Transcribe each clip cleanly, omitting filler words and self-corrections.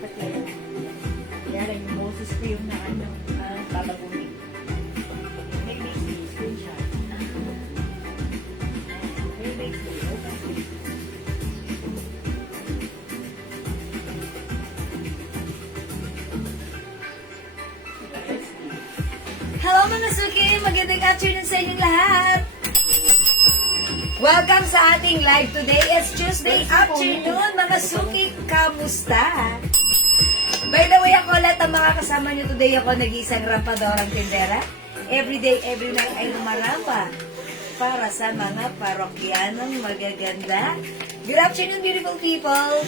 dapat kaya. Kaya lang yung boses ko yung na ano, babaguhin. Maybe screenshot. Maybe okay. Hello mga Suki! Magandang afternoon sa inyong lahat! Welcome sa ating live today. It's Tuesday afternoon. Mga Suki, kamusta? By the way, ako lahat ang makakasama nyo today. Ako nag-iisang rampadorang tindera. Every day, every night ay lumarampa para sa mga parokyanong magaganda. Good afternoon, beautiful people.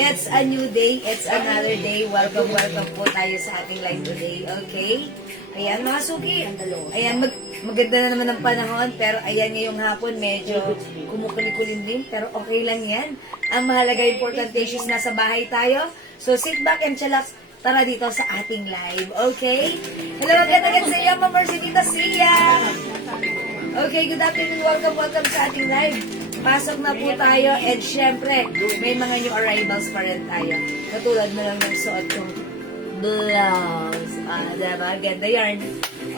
It's a new day. It's another day. Welcome, welcome po tayo sa ating live today. Okay? Ayan, mga Suki. Ayan, maganda na naman ang panahon. Pero ayan, ngayong hapon, medyo kumukulikulin din. Pero okay lang yan. Ang mahalaga, important issues, nasa bahay tayo. So, sit back and chillax. Tara dito sa ating live. Okay? Hello again sa iyo, Ma'am Marcelita Sia. Okay, good afternoon. Welcome, welcome sa ating live. Pasok na po tayo. And syempre, may mga new arrivals pa rin tayo. Katulad na lang ng suot kong blouse. Diba? Ganda yarn.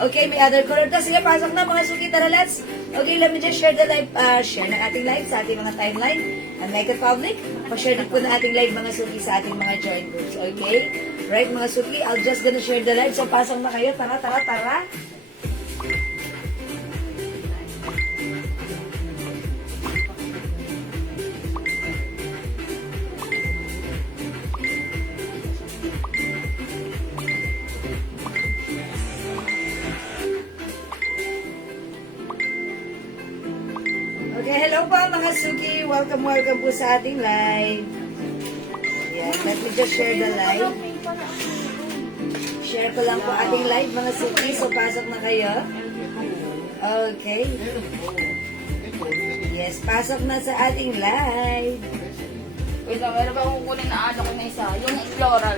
Okay, may other color. Tapos sige, pasok na mga Suki. Tara, let's. Okay, let me just share the live, share ng ating live sa ating mga timeline. And make it public. Pa-share na po na ating live mga Suki sa ating mga join groups. Okay? Right, mga Suki, I'll just gonna share the live. So, pasok na kayo. Tara, tara, tara. Okay, hello po mga Suki. Welcome, welcome po sa ating live. Yeah, let me just share the live. Share ko lang po ating live mga Suki. So, pasok na kayo. Okay. Yes, pasok na sa ating live. Wait lang, meron ba akong kukunin na ano ko na isa? Yung floral.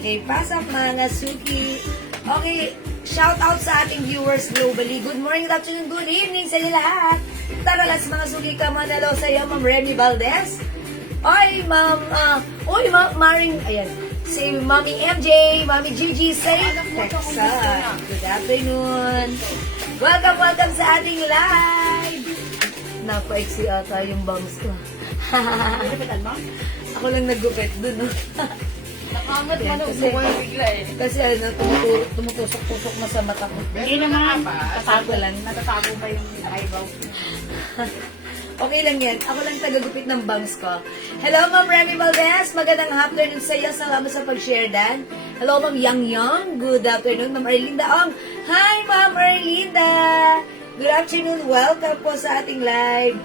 Okay, pasok mga Suki. Okay, shout out sa ating viewers globally. Good morning, good afternoon, good evening sa inyo lahat. Tara, let's mga Suki ka. Hello sa iyo, Ma'am Remy Valdez. Oy, Ma'am, Maring, ayan. Si Mami MJ, Mami Gigi, safe Texas. Good afternoon. Welcome, welcome sa ating live. Napaiksi ata yung bangs ko. Ako lang naggupit dun, no? Nakangat Yan, mo kasi- nung bigla eh. Kasi ano, tumutusok-tusok na sa mata ko. Hindi naman tatago lang. Natatago pa yung eyebrows. Okay lang yan. Ako lang tagagupit ng bangs ko. Hello, Ma'am Remy Valdez. Magandang afternoon sa iyo. Salamat sa pag-share dan. Hello, Ma'am Yang Yang. Good afternoon, Ma'am Arlinda Ong. Hi, Ma'am Arlinda. Good afternoon. Welcome po sa ating live.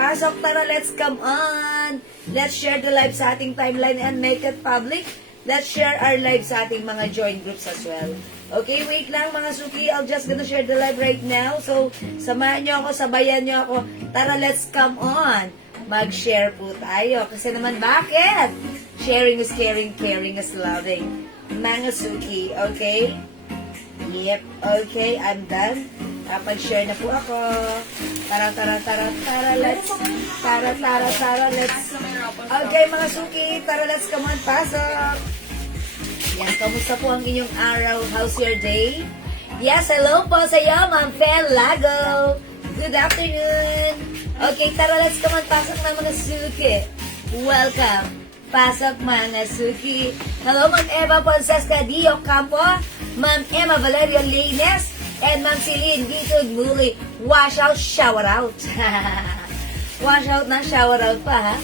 Pasok, tara, let's come on. Let's share the live sa ating timeline and make it public. Let's share our live sa ating mga join groups as well. Okay, wait lang mga Suki. I'll just gonna share the live right now. So, samahan nyo ako, sabayan nyo ako. Tara, let's come on. Mag-share po tayo. Kasi naman, bakit? Sharing is caring, caring is loving. Mga Suki, okay? Yep, okay, I'm done. Kapag-share na po ako. Tara, tara, tara, tara, let's. Tara, tara, tara, let's. Okay, mga Suki, tara, let's come on, pasok. Yes, kamusta po ang inyong araw? How's your day? Yes, hello po sa iyo, Ma'am Fel Lago. Good afternoon. Okay, tara, let's come on, pasok na mga Suki. Welcome. Pasok mga Suki. Hello, Ma'am Eva Francesca Dio Campo, Ma'am Emma Valerio Laines, and Ma'am Celine Gitod Muli. Wash out, shower out. Wash out na, shower out pa, ha?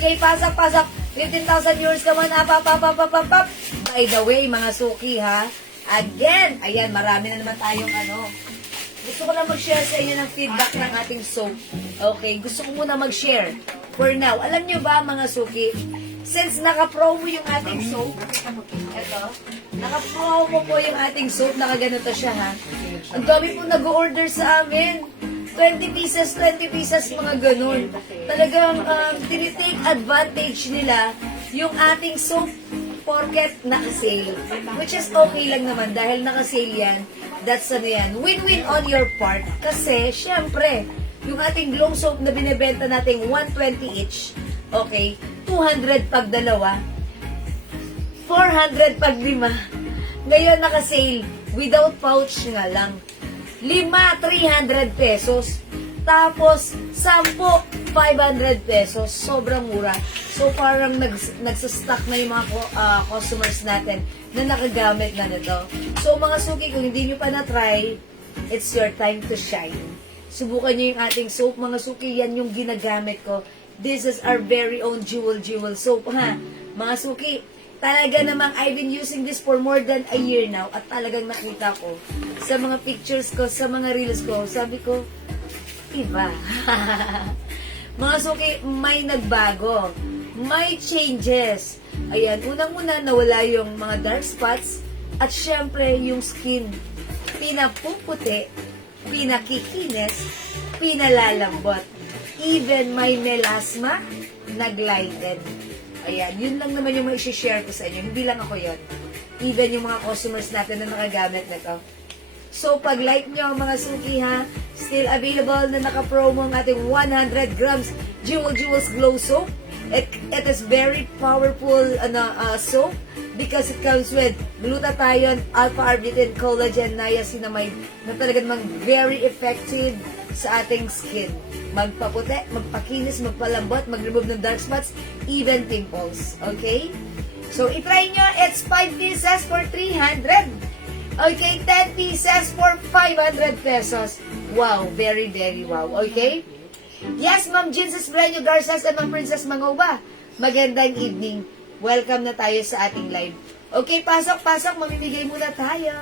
Okay, pasok, pasok. 15,000 viewers ka man. Up. By the way, mga Suki, ha? Again, ayan, marami na naman tayong ano. Gusto ko na mag-share sa inyo ng feedback ng ating soap. Okay, gusto ko muna mag-share. For now, alam nyo ba, mga Suki, since naka-promo yung ating soap, eto, naka-promo po yung ating soap, nakaganito siya, ha? Ang dami po nag-order sa amin. 20 pieces, mga ganun. Talagang tinitake advantage nila yung ating soap porket naka-sale. Which is okay lang naman dahil naka-sale yan. That's ano yan. Win-win on your part. Kasi, syempre, yung ating glow soap na binibenta natin 120 each, okay, 200 pag dalawa, 400 pag 5. Ngayon naka-sale, without pouch nga lang. 5, 300 pesos. Tapos, 10, 500 pesos. Sobrang mura. So, parang nagsastock na yung mga customers natin na nakagamit na nito. So, mga suki, kung hindi nyo pa na-try, it's your time to shine. Subukan nyo yung ating soap. Mga suki, yan yung ginagamit ko. This is our very own jewel soap, ha? Mga suki, talaga namang I've been using this for more than a year now at talagang nakita ko sa mga pictures ko, sa mga reels ko, sabi ko, iba. Mga suki, may nagbago. May changes. Ayan, unang-una nawala yung mga dark spots at syempre yung skin pinapuputi, pinakikinis, pinalalambot. Even may melasma, naglighten. Ayan, yun lang naman yung mai-share ko sa inyo. Hindi lang ako yun. Even yung mga customers natin na nakagamit na to. So, pag like nyo mga suki ha, still available na naka-promo ang ating 100 grams Jewels Glow Soap. It is very powerful soap because it comes with glutathione, alpha-arbutin, collagen, niacinamide na talaga namang very effective sa ating skin. Magpaputi, magpakinis, magpalambot, mag-remove ng dark spots, even pimples. Okay? So, i-try nyo. It's 5 pieces for 300. Okay, 10 pieces for 500 pesos. Wow, very, very wow. Okay? Yes, Ma'am Jinses Breño Garces and Ma'am Princess Mangoba. Magandang evening. Welcome na tayo sa ating live. Okay, pasok. Mamimigay muna tayo.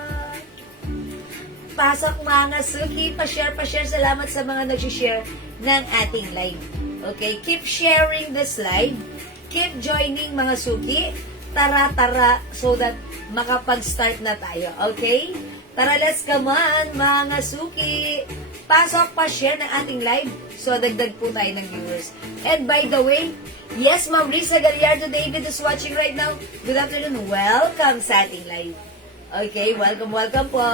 Pasok mga suki. Pa-share. Salamat sa mga nag-share ng ating live. Okay, keep sharing this live. Keep joining mga suki. Tara, so that makapag-start na tayo. Okay? Tara, let's come on, mga suki. Pasok, pa-share ng ating live. So, dagdag po tayo ng viewers. And by the way, yes, Ma'am Risa Gallardo David is watching right now. Good afternoon. Welcome sa ating live. Okay, welcome po.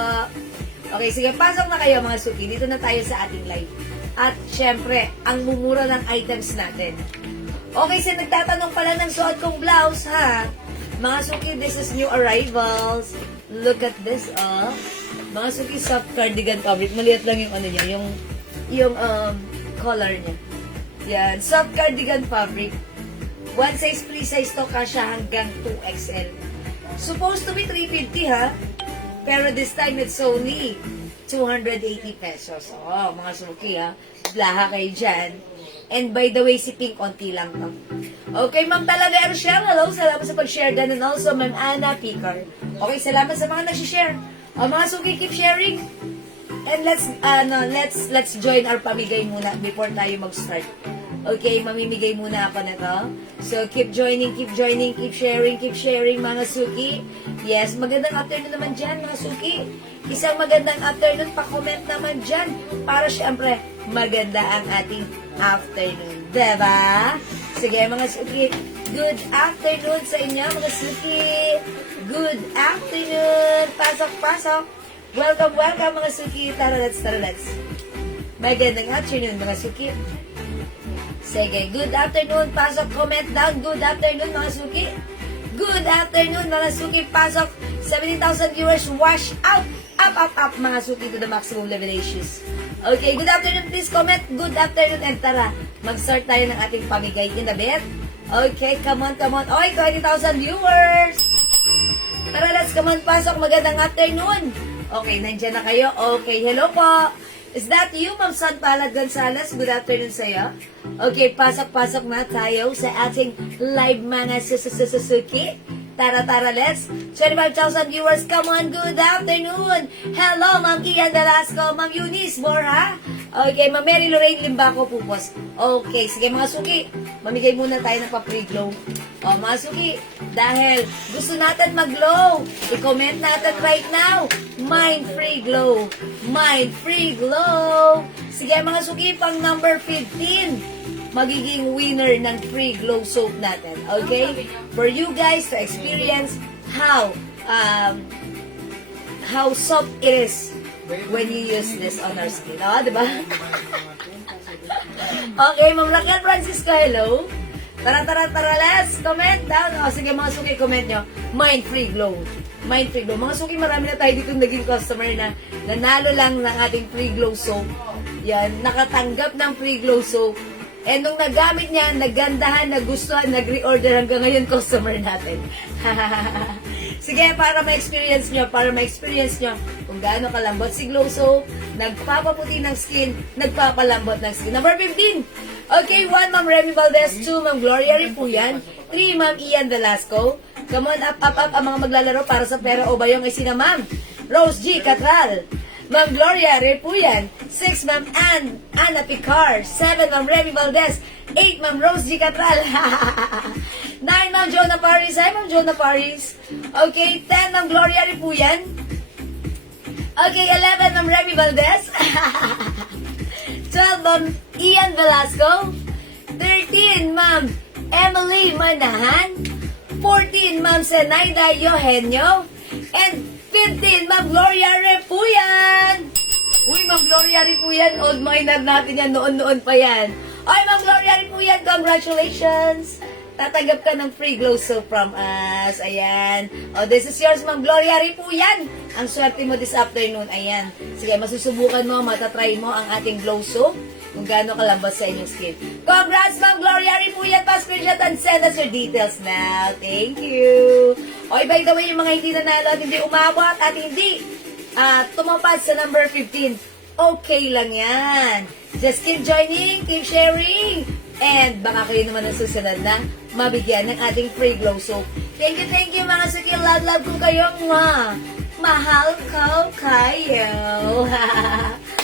Okay, sige, pasok na kayo mga suki. Dito na tayo sa ating live. At syempre, ang mumura ng items natin. Okay, so nagtatanong pala ng suot kong blouse, ha? Mga suki, this is new arrivals. Look at this, Mga suki, soft cardigan fabric. Maliit lang yung ano niya, yung collar niya. Yan, soft cardigan fabric. One size, free size to, kasha hanggang 2XL. Supposed to be 350, ha? Pero this time, it's only 280 pesos. Oh, mga suki, ha? Blaha kayo dyan. And by the way, si Pink, konti lang to. Okay, Ma'am Talavera Rochelle, hello. Salamat sa pag-share din. And also, Ma'am Anna Picar. Okay, salamat sa mga nag-share. Mga suki, keep sharing. And let's join our pamigay muna before tayo mag-start. Okay, mamimigay muna ako na to. So, keep joining, keep sharing, mga suki. Yes, magandang afternoon naman dyan, mga suki. Isang magandang afternoon, pa-comment naman dyan. Para syempre, maganda ang ating afternoon. Diba? Sige, mga suki. Good afternoon sa inyo, mga suki. Good afternoon. Pasok. Welcome, mga suki. Tara, let's. Magandang afternoon, mga suki. Sige, good afternoon. Pasok, comment down. Good afternoon, mga suki. Good afternoon, mga suki. Pasok. 70,000 viewers. Wash out. Up, mga suki to the maximum level issues. Okay, good afternoon. Please comment. Good afternoon. And tara, mag-start tayo ng ating pamigay in a bit. Okay, come on. Oy, 20,000 viewers. Tara, let's come on. Pasok. Magandang afternoon. Okay, nandiyan na kayo. Okay, hello po. Is that you, Ma'am San Palad Gonzalez? Good afternoon sa'yo. Okay, pasok na tayo sa ating live mga susuki. Tara, let's. 25,000 viewers, come on, good afternoon. Hello, Ma'am Ian Velasco, Ma'am Eunice Borja. Okay, Ma'am Mary Lorraine Limbaco Pupos. Okay, sige mga suki, mamigay muna tayo ng pa-free glow. O, mga suki, dahil gusto natin mag-glow, i-comment natin right now, Mind Free Glow. Mind Free Glow. Sige mga suki, pang number 15. Magiging winner ng free glow soap natin. Okay? For you guys to experience how soft it is when you use this on our skin. Diba? Okay, Ma'am Raquel Francisco, hello. Tara, let's comment down. O, sige mga suki, comment nyo. Mind Free Glow. Mind Free Glow. Mga suki, marami na tayo dito naging customer na nanalo lang ng ating Free Glow soap. Yan, nakatanggap ng Free Glow soap. And nung nagamit niya, nagandahan, nagustuhan, nag-reorder hanggang ngayon customer natin. Sige, para ma-experience nyo kung gaano kalambot si Glow Soap, nagpapaputi ng skin, nagpapalambot ng skin. Number 15. Okay, 1, Ma'am Remy Valdez. 2, Ma'am Gloria Ripuyan. 3, Ma'am Ian Velasco. Come on, up ang mga maglalaro para sa pera o bayong ay sina Ma'am Rose G. Catral. Ma'am Gloria Ripuyan. 6, Ma'am Anna Picar. 7, Ma'am Remy Valdez. 8, Ma'am Rose G. Catral. 9, Ma'am Jonah Paris. Hi, Ma'am Jonah Paris. Okay, 10, Ma'am Gloria Ripuyan. Okay, 11, Ma'am Remy Valdez. 12, Ma'am Ian Velasco. 13, Ma'am Emily Manahan. 14, Ma'am Zenaida Eugenio. And 15, Ma'am Gloria Ripuyan. Uy, Ma'am Gloria Ripuyan, old miner natin yan, noon-noon pa yan. Oy, Ma'am Gloria Ripuyan, congratulations! Tatanggap ka ng free glow soap from us. Ayan. Oh, this is yours, Ma'am Gloria Ripuyan. Ang swerte mo this afternoon. Ayan. Sige, masusubukan mo, matatry mo ang ating glow soap kung gaano kalambot sa inyong skin. Congrats, Ma'am Gloria Ripuyan. Pa-screenshot and send us your details now. Thank you. Okay, by the way, yung mga hindi nanalo at hindi umabot at hindi tumapad sa number 15, okay lang yan. Just keep joining, keep sharing, and baka kayo naman ang susunod na mabigyan ng ating free glow soap. Thank you mga suki. Love ko kayo. Mahal ko kayo.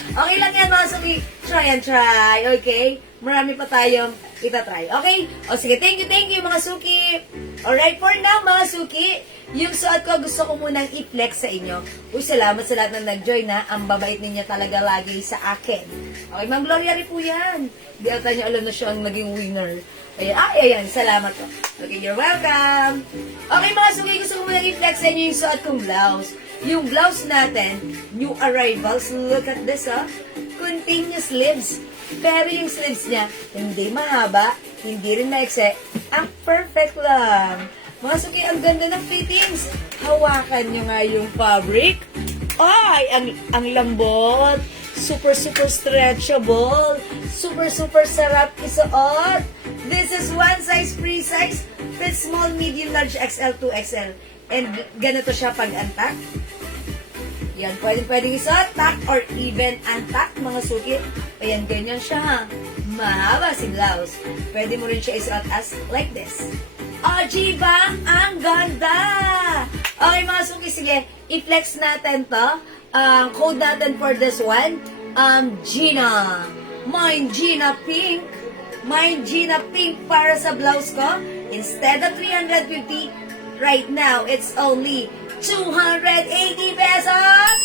Okay lang yan mga suki. Try and try. Okay? Marami pa tayong itatry. Okay? O sige, thank you mga suki. Alright, for now mga suki, yung suot ko gusto ko munang i-flex sa inyo. Uy, salamat sa lahat ng nag-join na. Ang babait ninyo talaga lagi sa akin. Okay, Ma'am Gloria Ripuyan. Di ata niya alam na siya ang naging winner. Ayan, salamat po. Okay, you're welcome. Okay mga suki, gusto ko munang i-flex sa inyo yung suot kong blouse. Yung blouse natin, new arrivals. Look at this, continuous sleeves. Pero yung sleeves niya, hindi mahaba, hindi rin maikse. Ang perfect lang. Mga suki, ang ganda ng fittings. Hawakan nyo nga yung fabric. Ay, ang lambot. Super stretchable. Super sarap isuot. This is one size, free size. Fit small, medium, large, XL, 2XL. And ganito siya pag untuck. Yan, pwedeng isuot, tuck or even untuck, mga suki. Ayan, ganyan siya ha. Mahaba si blouse. Pwede mo rin siya isuot as like this. O, diba? Ang ganda! Okay, mga suki, sige. I-flex natin to. Code natin for this one. Gina. Mine Gina Pink. Mine Gina Pink para sa blouse ko. Instead of 350, right now, it's only 280 pesos!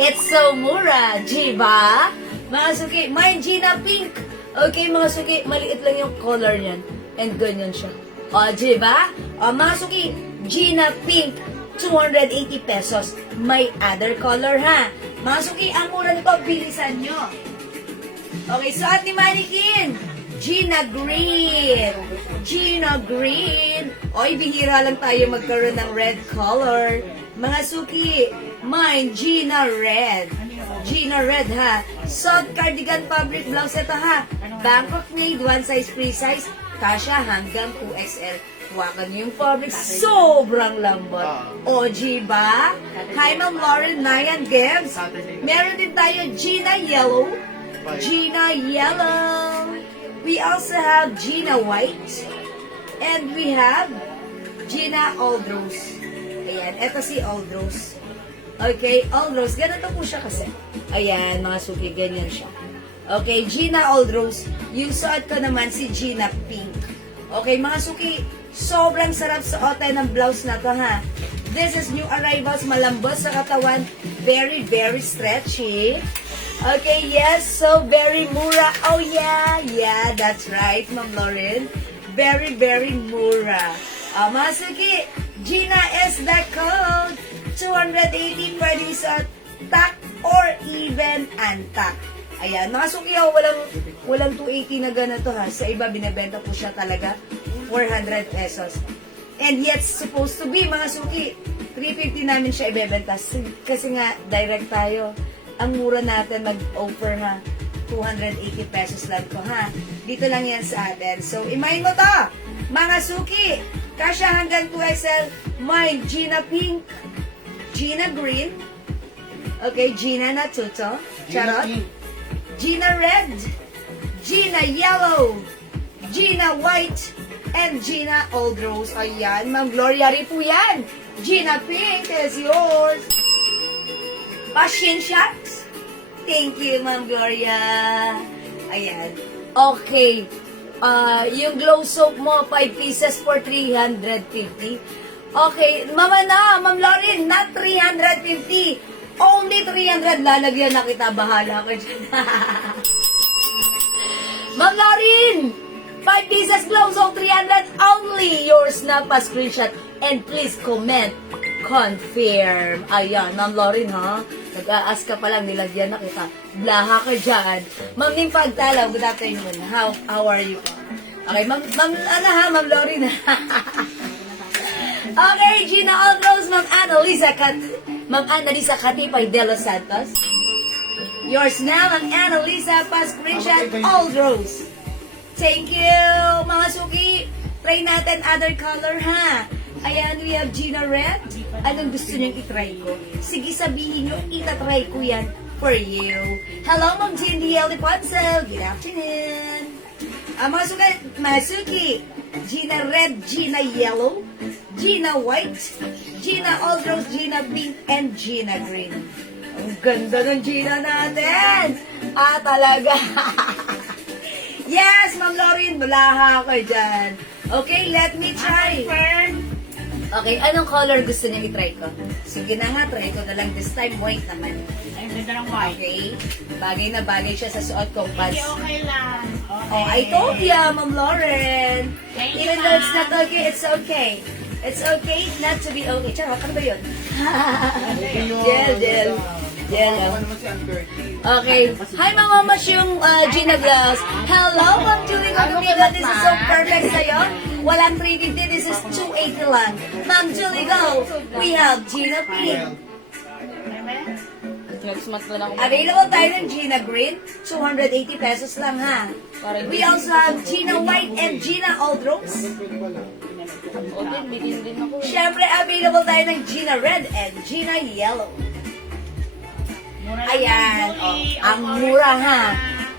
It's so mura, diba? Mga suki, Mine Gina Pink. Okay, mga suki, maliit lang yung color niyan. And ganyan siya. O, diba? O, mga suki, Gina Pink, 280 pesos. May other color, ha? Mga suki, ang mura nito, bilisan nyo. Okay, suot ni Mannequin. Gina Green. Gina Green. Oy, bihira lang tayo magkaroon ng red color. Mga suki, mine, Gina Red. Gina Red, ha? Soft cardigan fabric blouse ito, ha? Bangkok made, one size, free size. Kasha hanggang 2XL. Huwakan niyo yung fabric. Sobrang lambot. OG ba? Hi, Ma'am Lauren Nayan Gibbs. Meron din tayo Gina Yellow. Gina Yellow. We also have Gina White. And we have Gina Aldrose. Ayan, eto si Aldrose. Okay, Aldrose. Ganito po siya kasi. Ayan, mga suki, ganyan siya. Okay, Gina Aldrose. Yung suot ko naman si Gina Pink. Okay, mga suki, sobrang sarap suotin ng blouse na to, ha? This is new arrivals, malambot sa katawan, very stretchy. Okay, yes, so very mura. Oh, yeah, that's right, Ma'am Lauren. Very mura. Mga suki, Gina is the code. 280 pwede sa tuck or even untuck. Ayan, mga suki, walang 280 na ganito ha. Sa iba, binibenta po siya talaga 400 pesos. And yet, supposed to be, mga suki, 350 namin siya ibebenta. Kasi nga, direct tayo. Ang mura natin mag-offer ha. 280 pesos lang to ha. Dito lang yan sa atin. So, imayin mo to, mga suki. Kasya hanggang 2XL. Mine, Gina Pink, Gina Green. Okay, Gina Natuto. Charot. Gina Red, Gina Yellow, Gina White, and Gina Old Rose. Ayan, Ma'am Gloria rin po yan. Gina Pink is yours. Passion shots. Thank you, Ma'am Gloria. Ayan. Okay. Yung glow soap mo, 5 pieces for 350. Okay. Ma'am Lauren, not 350. Only 300, lalagyan na kita, bahala ka dyan. Ma'am Lauren, 5 pieces glow soap, 300 only. Yours na pa screenshot. And please comment, confirm. Ayan, Ma'am Lauren ha, nag-a-ask ka pa lang, nilagyan na kita. Blaha ka dyan. Ma'am Ning Pagtalaw, good afternoon. How are you? Okay, Ma'am Lauren ha. Okay, Gina Aldrose, Ma'am Annalisa Katipay de los Santos. Yours now, Ma'am Annalisa, pa screenshot, Aldrose. Thank you, mga suki. Try natin other color, ha? Ayan, we have Gina Red. Anong gusto niyong itry ko? Sige, sabihin niyo, itatry ko yan for you. Hello, Ma'am Jindy Eliponzel. Good afternoon. Mga suki, Gina Red, Gina Yellow, Gina White, Gina Old Rose, Gina Pink, and Gina Green. Ang ganda ng Gina natin! Talaga! Yes, Ma'am Lauren, bulaha ka dyan. Okay, let me try. Okay, anong color gusto niya i-try ko? Sige na nga, try ko na lang this time. White naman. Ay, ganda ng white. Okay, bagay na bagay siya sa suot kong pants. Hindi, okay lang. Okay. Oh, I told ya, Ma'am Lauren. Thank you, Even though it's Ma'am. not okay, it's okay. It's okay not to be okay. Charot, ano ba yun? Gel. Okay. Hi, Ma'am Mamas, yung Gina Glass. Hello, Ma'am Julie Gomila. This is so perfect sa'yo. Walang 350, this is 280 lang. Ma'am Julie, go. We have Gina Pink. Nag-smart na ako. Available tayo ng Gina Green. 280 pesos lang, ha? We also have Gina White and Gina Old Rose. O, din ako. Siyempre, available tayo ng Gina Red and Gina Yellow. Mura lang Ayan. yan, Julie. Ang mura, ha?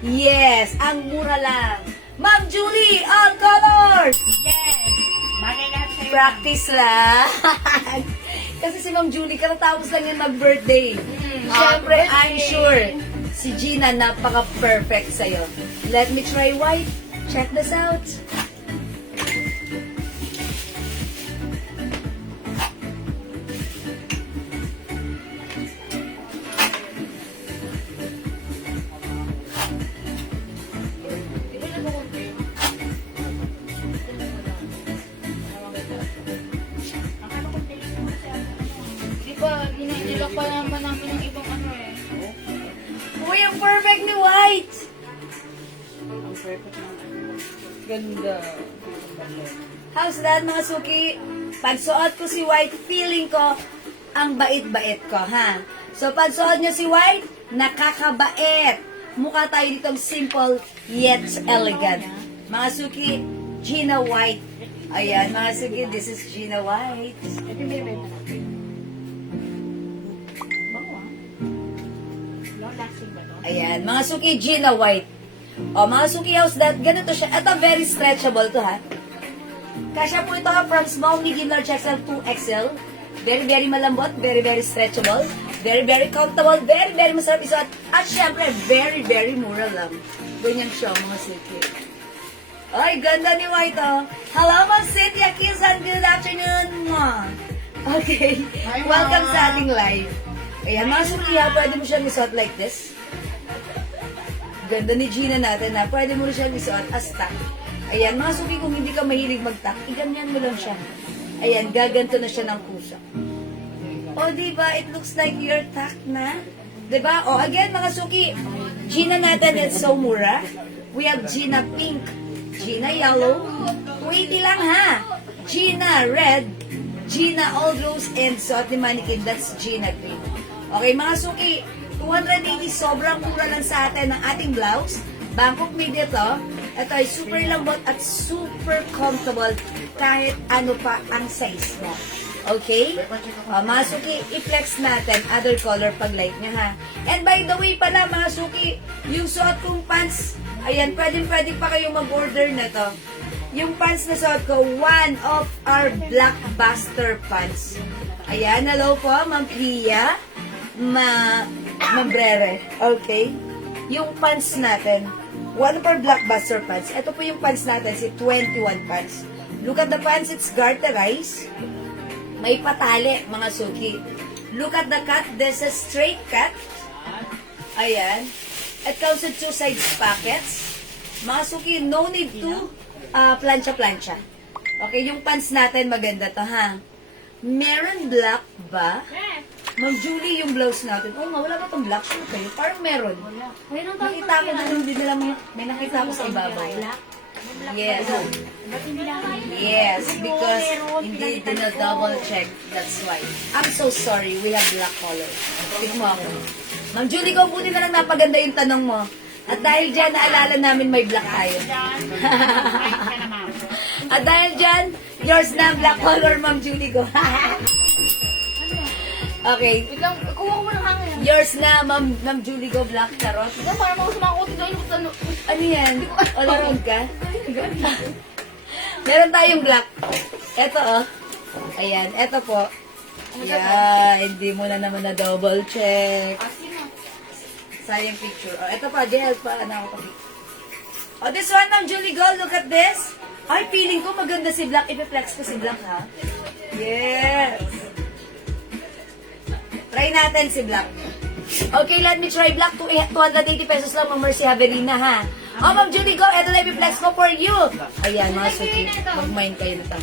Yes, ang mura lang. Ma'am Julie, ang colors! Yes. Bagay lahat sa'yo. Practice lang. Kasi si Ma'am Julie, katatapos lang yan mag-birthday. Siyempre, I'm sure si Gina napaka-perfect sa'yo. Let me try white. Check this out. Di ba, hinihilak pa naman namin yung ibang ano eh. Uy, ang perfect ni white! Ganda. How's that, mga suki? Pagsuot ko si white, feeling ko, ang bait-bait ko, ha? So, pagsuot nyo si white, nakakabait. Mukha tayo ditong simple, yet elegant. Mga suki, Gina White. Ayan, mga suki, this is Gina White. Ito yung bibenta natin. Bango ah. Long lasting ba to? Ayan, mga suki, Gina White. O, mga suki, how's that? Ganito siya. Ito, very stretchable to, ha? Kasya po ito ha, from small, medium, large XL to XL. Very, very malambot, very, very stretchable, very, very comfortable, very, very masarap isuot. At syempre, very, very mura lang. Ganyan siya, mga suki. Ay, ganda ni White, oh. Hello, Ma'am Cynthia Kinsan. Good afternoon, Ma. Okay. Hi, Ma. Welcome sa ating live. Ayan, mga suki, ha, pwede mo siyang isuot like this. Ganda ni Gina natin, ha. Pwede mo rin siyang isuot as tack. Ayan, mga suki, kung hindi ka mahilig mag-tack, iganyan mo lang siya. Ayan, gaganto na siya ng puso. O, diba? It looks like you're tack na. Diba? O, again, mga suki, Gina natin is so mura. We have Gina pink, Gina yellow, 280 lang ha. Gina red, Gina all rose, and suot ni Mannequin, that's Gina green. Okay, mga suki, 280, sobrang mura lang sa atin ng ating blouse. Bangkok made ito. Ito ay super lambot at super comfortable kahit ano pa ang size mo. Okay? Mga suki, i-flex natin other color pag like nyo ha. And by the way pala mga suki, yung suot kong pants, ayan, pwede pa kayong mag-order na to. Yung pants na suot ko, one of our blockbuster pants. Ayan, hello po, Ma'am Priya, Ma'am Brere. Okay? Yung pants natin, one of our blockbuster pants. Ito po yung pants natin, si 21 pants. Look at the pants, it's garterized. May patali, mga suki. Look at the cut. This is straight cut. Ayan. It comes with 2 sides pockets. Mga suki, no need to plancha-plancha. Okay, yung pants natin, maganda to, ha? Meron black ba? Ma'am Julie, yung blouse natin. Oh, nga, wala ba itong black? Sure kayo? Parang meron. Nakita ko na hindi nila may nakita ko sa ibabaw. Yes. Yes, because hindi double check. That's why. I'm so sorry. We have black color. Tignan mo ako. Ma'am Julie, kung buti na lang napaganda yung tanong mo. At dahil dyan, naalala namin may black tayo. At dahil dyan, yours na black color, Ma'am Julie ko. Okay. Wait lang, kuha ko mo ng hangin. Yours na, Ma'am Julie ko, black charot. Ikaw, parang mga sumakot doon. Ano yan? All around ka? Meron tayong black. Ito, oh. Ayan, ito po. Yan, hindi mo na naman na double check. Sayang picture. Oh, ito pa, gel pa. Ano ako pa? Oh, this one, Ma'am Julie Gold, look at this. Ay, feeling ko maganda si Black. Ipiflex ko si Black, ha? Yes. Try natin si Black. Okay, let me try Black. 280 pesos lang, Ma'am Mercy Haverina, ha? Oh, Ma'am Julie Go, ito na ipiflex ko for you. Ayan, mga suki. Mag-mind kayo na to.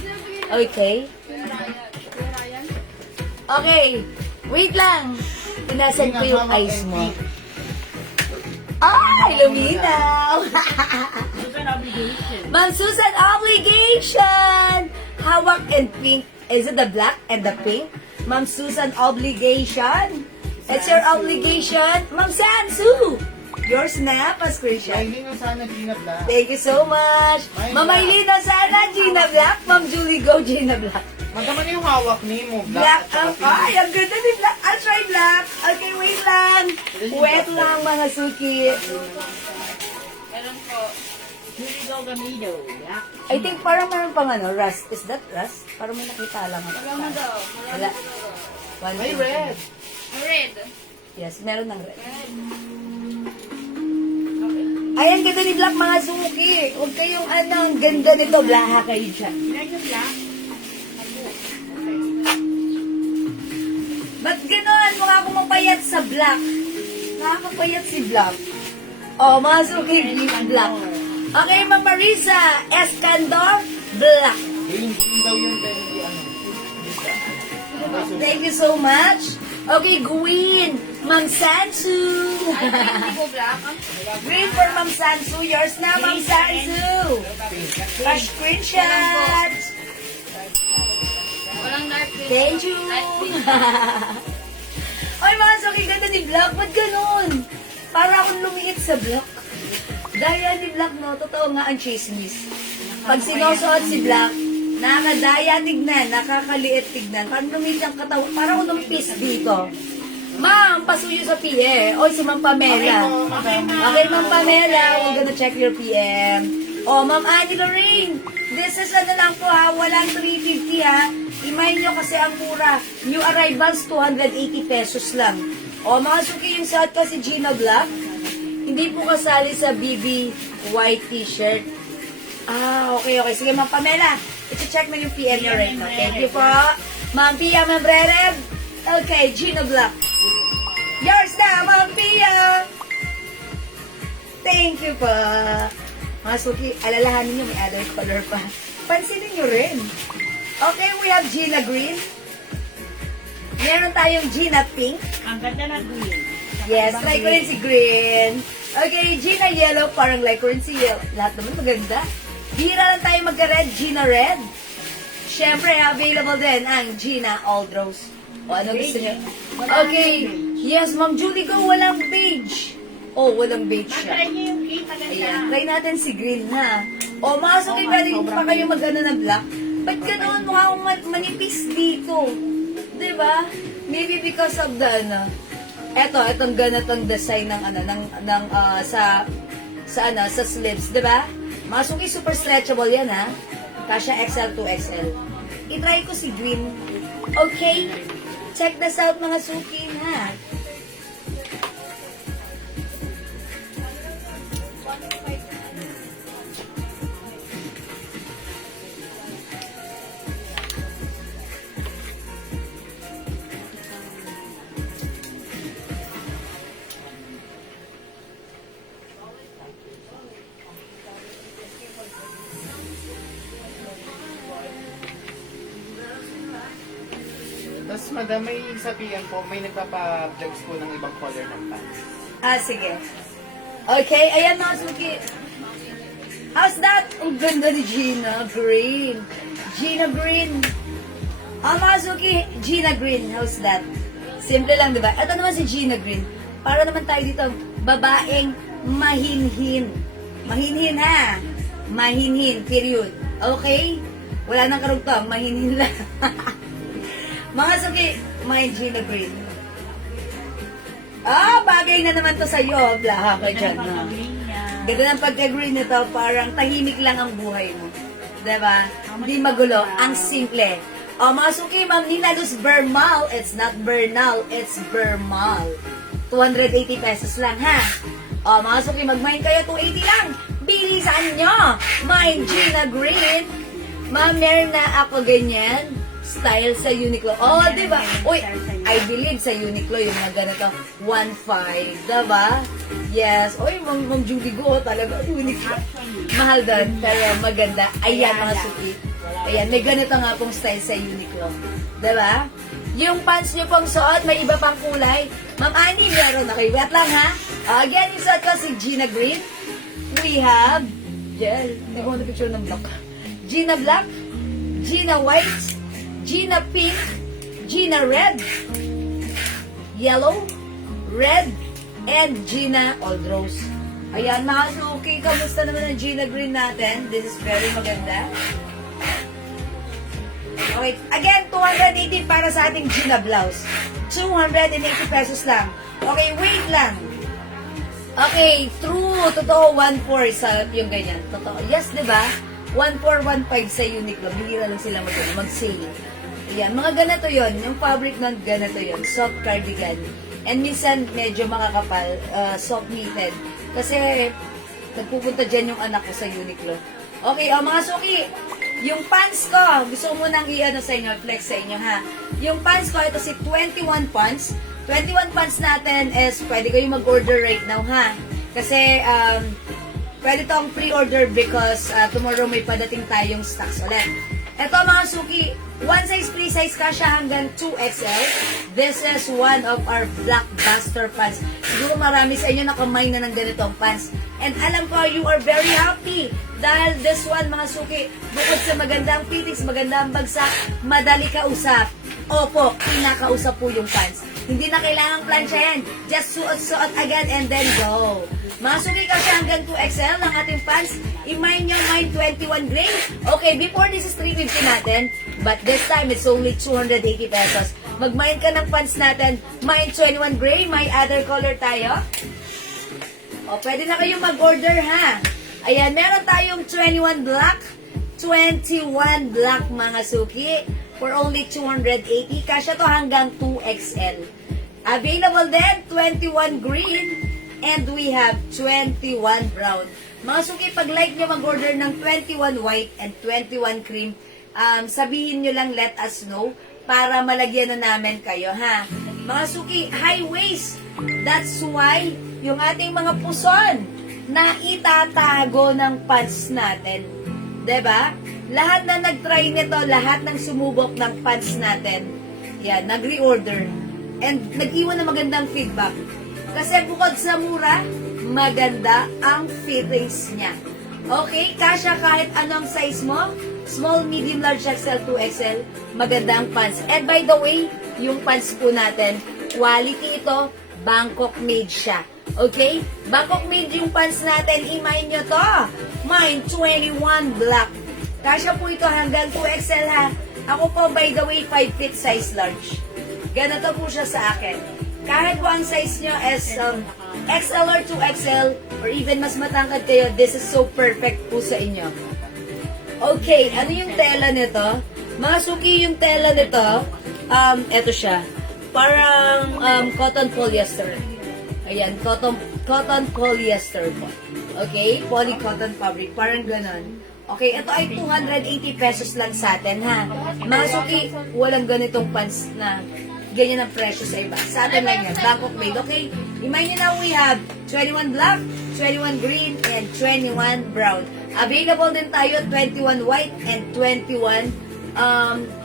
Okay. Okay. Wait lang. Pinasan ko yung eyes mo. Ay, luminaw! Ma'am Susan, obligation! Hawak and pink. Is it the black and the pink? Ma'am Susan, obligation. It's your obligation. Ma'am Sansu! Yours na, pa-screenshot. Hindi na sana Gina Black. Thank you so much. Ma'am Aileen, sana Gina Black. Ma'am Julie, go Gina Black. Magkaman yung hawak ni mo. Black at ang, saka pink. ay, ang ganda ni Black. I'll try Black. Okay, wait lang. Wait lang, mga suki. Meron po. I think parang meron pang ano, rust. Is that rust? Parang may nakita lang ako. Wala na daw. Wala. One, May two, red. Red. Yes, meron ng red. Ay, ang ganda ni Black, mga suki. Huwag kayong ano, ang ganda nito. Blaha kayo dyan. Ba't gano'n? Mukha akong mapayat sa Black. Nakakapayat si Black. Oh, mga suki, Black. Okay, Ma'am Marisa, Escandor, Black. Green daw yun, pero hindi ano. Thank you so much. Okay, Gwyn, Ma'am Sansu. Ay, hindi ko black. Green for Ma'am Sansu. Yours na, Ma'am Sansu. Pa-screenshot. Walang dark pink. Thank you. Light pink. Ay, mga suki, ganda ni Black. Ba't ganun? Para akong lumiit sa Black. Daya ni Black, no? Totoo nga ang chismis. Pag sinusuot si Black, nakakadaya tignan, nakakaliit tignan. Parang lumiit ang katawan. Parang unumpis dito. Ma'am, pasuyo sa PM. Oy, si Ma'am Pamela. Okay, Ma'am Pamela, we're gonna check your PM. Oh, Ma'am Annie Lorraine, this is ano lang po ha, walang 350 ha. Imayin nyo kasi ang mura. New arrivals, 280 pesos lang. O, mga suki yung suot ko si Gina Black. Hindi po kasali sa BB white t-shirt. Ah, okay. Sige, Ma'am Pamela. I-check na yung PM nyo right now. Thank you po. Ma'am Pia, Ma'am Brere. Okay, Gina Black. Yours na, Ma'am Pia. Thank you po. Mga suki, alalahanin nyo, may other color pa. Pansinin nyo rin. Okay, we have Gina Green. Meron tayong Gina Pink. Ang ganda na green. Yes, try ko rin si Green. Okay, Gina Yellow, parang like currency yellow. Lahat naman maganda. Bira lang tayo magka-red, Gina Red. Siyempre, available din ang Gina Old Rose. O, ano gusto niyo? Okay, yes, Ma'am Julie, go, walang beige. Oh, walang beige siya. Try niyo yung cake, maganda. Ayan, try natin si green, ha? O, mga suki, pwede pa kayo mag-ano na black. Ba't ganoon? Mukha akong manipis dito. Diba? Maybe because of the, itong ganitong design ng, sa sleeves, diba? Mga suki, super stretchable yan, ha? Kasha XL to XL. I-try ko si green. Okay? Check this out, mga suki, ha? Tapos madam, may sabihan po, may nagpapa-vlogs po ng ibang color ng pants. Ah, sige. Okay, ayan mga suki. How's that? Ang ganda ni Gina Green. Gina Green. Mga suki, Gina Green. How's that? Simple lang, diba? Ito naman si Gina Green. Para naman tayo dito, babaeng mahinhin. Mahinhin, ha? Mahinhin, period. Okay? Wala nang karugtong, mahinhin lang. Mga suki, my Gina Green. Ah, bagay na naman to sa'yo. Blaha ka dyan. No? Ganda ng pagka-green nito, parang tahimik lang ang buhay mo. Diba? Hindi magulo. Ang simple. O, mga suki, Ma'am Nina Luz Bermal. It's not Bernal, it's Bermal. 280 pesos lang, ha? O, mga suki, mag-mine kayo, 280 lang. Bilisan nyo. Mine Gina Green. Ma'am, meron na ako ganyan. Style sa Uniqlo. Oh, di ba? Uy, I believe sa Uniqlo yung mga ganito. 1.5, diba? Yes. Uy, Ma'am Judy Go, talaga Uniqlo. Mahal doon, pero maganda. Ayan, mga suki. Ayan, may ganito nga pong style sa Uniqlo. Diba? Yung pants nyo pong suot, may iba pang kulay. Ma'am Annie, meron na kayo. Wait lang, ha? Again, yung suot ko si Gina Green. We have, hindi ko na picture ng black. Gina Black, Gina White, Gina Pink, Gina Red, Yellow, Red, and Gina Old Rose. Ayan, mga suki, kamusta naman ang Gina Green natin? This is very maganda. Okay, again, 280 para sa ating Gina blouse. 280 pesos lang. Okay, wait lang. Okay, true, totoo, 1.4 sa yung ganyan. Totoo. Yes, di ba? 1.4, 1.5 sa Uniqlo. Bihira lang sila mag-sale. Ayan, mga ganito yon. Yung fabric nun, ganito yon. Soft cardigan. And minsan, medyo makakapal. Soft knitted. Kasi, nagpupunta dyan yung anak ko sa Uniqlo. Okay, mga suki. Yung pants ko, gusto ko munang i-ano sa inyo, flex sa inyo, ha? Yung pants ko, ito si 21 pants. 21 pants natin is, pwede kayo mag-order right now, ha? Kasi, pwede tong pre-order because tomorrow may padating tayong stocks ulit. Ito mga suki, one size, free size ka siya hanggang 2XL. This is one of our blockbuster pants. Siguro marami sa inyo nakamay na ng ganitong pants. And alam ko, you are very happy. Dahil this one mga suki, bukod sa magandang fittings, magandang bagsak, madali kausap. Opo, pinakausap po yung pants. Hindi na kailangang plancha yan. Just suot-suot agad and then go. Mga suki ka siya hanggang 2XL ng ating pants. I-mine nyo, mine 21 gray. Okay, before this is 350 natin. But this time, it's only 280 pesos. Mag-mine ka ng pants natin. Mine 21 gray. May other color tayo. O, pwede na kayong mag-order, ha? Ayan, meron tayong 21 black. 21 black, mga suki. For only 280. Kasya to hanggang 2XL. Available din, 21 green. And we have 21 brown. Mga suki, pag like nyo mag-order ng 21 white and 21 cream, sabihin nyo lang let us know para malagyan na namin kayo, ha? Mga suki, high waist. That's why yung ating mga puson na itatago ng pants natin. Diba? Lahat na nag-try nito, lahat ng sumubok ng pants natin, yan, nag-reorder. And nag-iwan na magandang feedback. Kasi bukod sa mura, maganda ang fittings niya. Okay, kasya kahit anong size mo, small, medium, large, XL, 2XL, maganda ang pants. And by the way, yung pants po natin, quality ito, Bangkok made siya. Okay? Bangkok made yung pants natin, i-mine nyo to. Mine 21 black. Kasya po ito hanggang 2XL ha. Ako po, by the way, 5 feet size large. Ganito po siya sa akin. Kahit po ang size nyo is XL or 2XL, or even mas matangkad kayo, this is so perfect po sa inyo. Okay, ano yung tela nito? Mga suki, yung tela nito, eto siya. Parang cotton polyester. Ayan, cotton polyester po. Okay, poly cotton fabric, parang ganon. Okay, ito ay 280 pesos lang sa atin, ha? Mga suki, walang ganitong pants na ganyan ang presyo sa iba. Sa atin lang yan, Bangkok made. Okay, imagine nyo na we have 21 black, 21 green, and 21 brown. Available din tayo 21 white and 21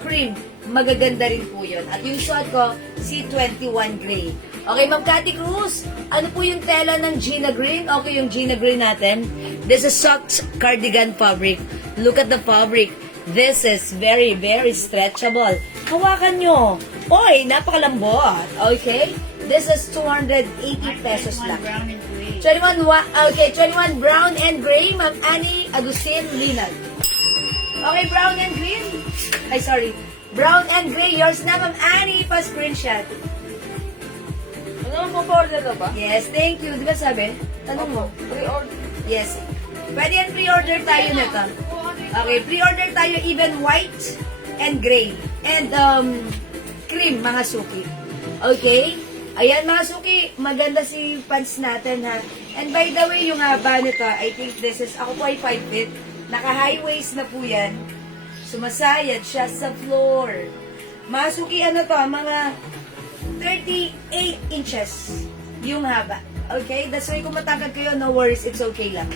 cream. Magaganda rin po yun. At yung suot ko, si 21 gray. Okay, Ma'am Cathy Cruz, ano po yung tela ng Gina Green? Okay, yung Gina Green natin. This is soft cardigan fabric. Look at the fabric. This is very, very stretchable. Hawakan nyo. Oy, napakalambot. Okay? This is 280 pesos lang. Brown and gray. 21 brown and gray, Ma'am Annie Agustin Linag. Okay, brown and green. Ay, sorry. Brown and gray. Yours na, Ma'am Annie. Pa-screenshot. Ano mo pa-order na ba? Yes, thank you. Di ba sabi? Tanong mo. Pre-order. Yes. Pwede yan pre-order tayo nito. Okay, pre-order tayo even white and gray. And cream, mga suki. Okay? Ayan, mga suki, maganda si pants natin, ha? And by the way, yung haba nito, I think this is, ako po ay 5 feet. Naka-high waist na po yan. Sumasayad siya sa floor. Mga suki, ano to, mga 38 inches yung haba. Okay? That's why kung matangkad kayo, no worries, it's okay lang.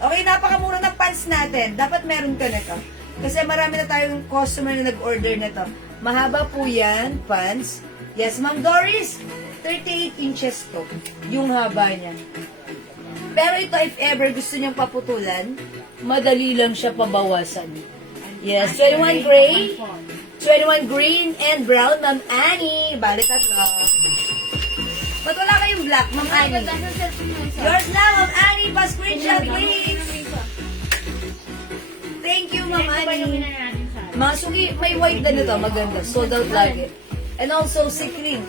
Okay, napakamura ng pants natin. Dapat meron ka nito. Kasi marami na tayong customer na nag-order nito. Mahaba po yan, pants. Yes, Ma'am Doris, 38 inches to. Yung haba niya. Pero ito, if ever gusto niyang paputulan, madali lang siya pabawasan. Yes, 21 gray, 21 green, and brown, Ma'am Annie. Balik tatlo. Ba't wala kayong black, Ma'am Annie? Yours na, Ma'am Annie. Pa-screenshot, please. Thank you, Ma'am Annie. Mga suki, may white na nito. Maganda. Sold out lagi. And also, si cream.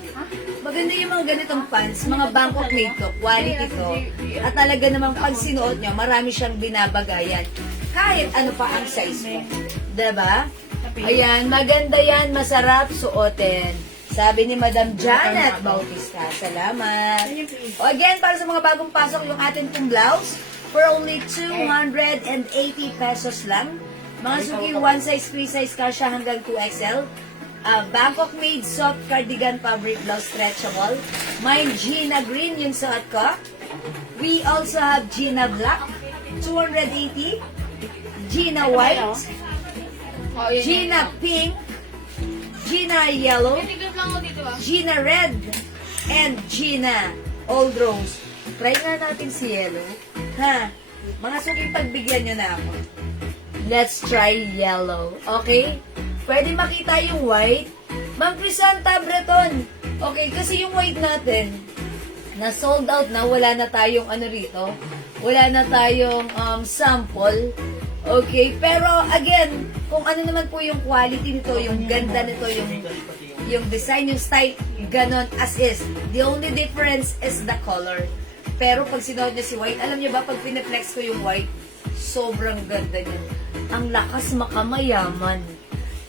Maganda yung mga ganitong pants. Mga Bangkok made to. Quality to. At talaga namang pag sinuot nyo, marami siyang binabagayan. Kahit ano pa ang size mo. Diba? Ayan, maganda yan. Masarap suotin. Sabi ni Madam Janet Bautista. Salamat. O again, para sa mga bagong pasok, yung atin pong blouse, for only 280 pesos lang. Mga suki, one size, free size kasha hanggang 2XL. Bangkok made soft cardigan fabric blouse stretchable. Mine Gina Green yung suot ko. We also have Gina Black, 280. Gina White. Gina Pink. Gina Yellow. Titignan lang ako dito ah. Gina Red. And Gina Old Rose. Try nga natin si Yellow. Ha? Mga suki, pagbigyan nyo na ako. Let's try yellow. Okay? Pwede makita yung white. Ma'am Crisanta Breton. Okay, kasi yung white natin, na sold out na, wala na tayong ano rito. Wala na tayong sample. Okay, pero again, kung ano naman po yung quality nito, yung ganda nito, yung design, yung style, ganon as is. The only difference is the color. Pero pag sinuot niya si white, alam niyo ba, pag pineflex ko yung white, sobrang ganda niya. Ang lakas makamayaman.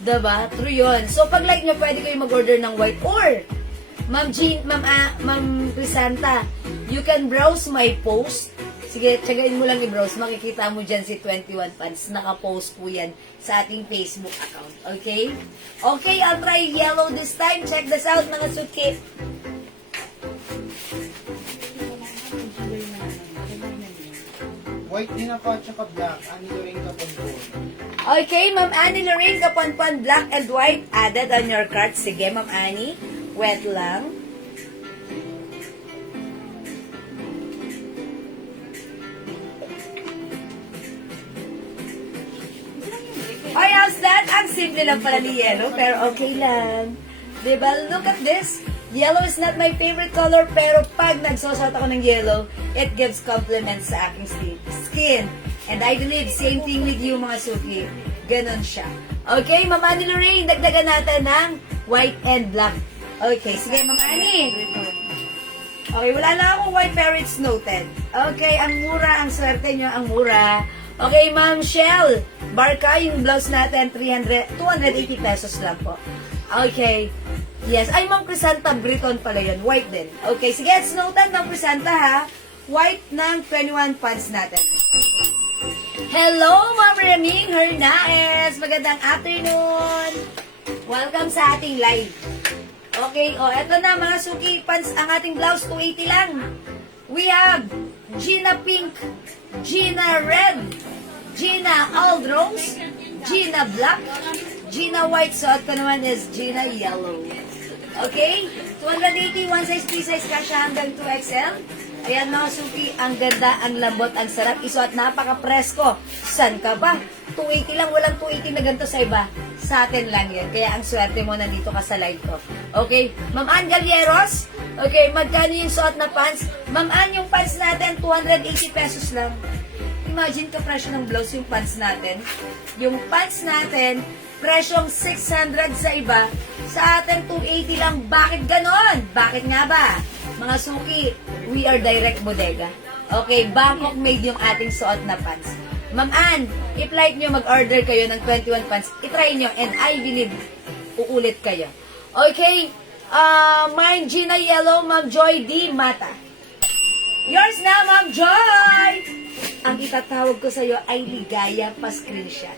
Diba? True yun. So, pag like nyo, pwede kayo mag-order ng white. Or, Ma'am Crisanta, you can browse my post. Sige, tsagain mo lang i-browse. Makikita mo dyan si 21 Pants. Naka-post po yan sa ating Facebook account. Okay? Okay, I'll try yellow this time. Check this out, mga suki. White din ako at saka black. Ano yung kapon po? Okay, Ma'am Annie Lorraine, kapanpan black and white added on your cart. Sige, Ma'am Annie. Wet lang. simple lang pala ni yellow, pero okay lang. Diba? Look at this. Yellow is not my favorite color, pero pag nagsusot ako ng yellow, it gives compliments sa aking skin. And I believe, same thing with you, mga suki. Ganon siya. Okay, Ma'am Annie Lorraine, dagdagan natin ng white and black. Okay, sige, Ma'am Annie. Okay, wala lang akong white pero it's noted. Okay, ang mura, ang swerte nyo, ang mura. Okay, Ma'am Shell, Barca, yung blouse natin, 280 pesos lang po. Okay. Yes. Ay, Ma'am Crisanta, Briton pala yun. White din. Okay, sige, it's noted, Ma'am Crisanta, ha? White ng 21 pants natin. Hello, Ma'am Reming Hernaez. Magandang afternoon. Welcome sa ating live. Okay, eto na mga suki pants, ang ating blouse, 280 lang. We have Gina Pink, Gina Red, Gina Aldrose, Gina Black, Gina White, suot ko naman is Gina Yellow. Okay? 280, one size, 3 size, kasha hanggang 2XL. Ayan mga suki, ang ganda, ang lambot, ang sarap, isuot, napaka-presko. San ka ba? 280 lang, walang 280 na ganito sa iba. Sa atin lang yan. Kaya ang swerte mo, nandito ka sa live ko. Okay? Ma'am Ann Galleros, okay, magkano yung suot na pants? Ma'am Ann, yung pants natin, 280 pesos lang. Imagine ka presyo ng blouse yung pants natin. Yung pants natin, presyong 600 sa iba. Sa atin, 280 lang. Bakit ganon? Bakit nga ba? Mga suki, we are direct bodega. Okay, Bangkok made yung ating suot na pants. Ma'am Ann, if like nyo mag-order kayo ng 21 pants, itry nyo and I believe, uulit kayo. Okay, mine Gina Yellow, Ma'am Joy D. Mata. Yours na, Ma'am Joy! Ang itatawag ko sa'yo ay ligaya pa screenshot.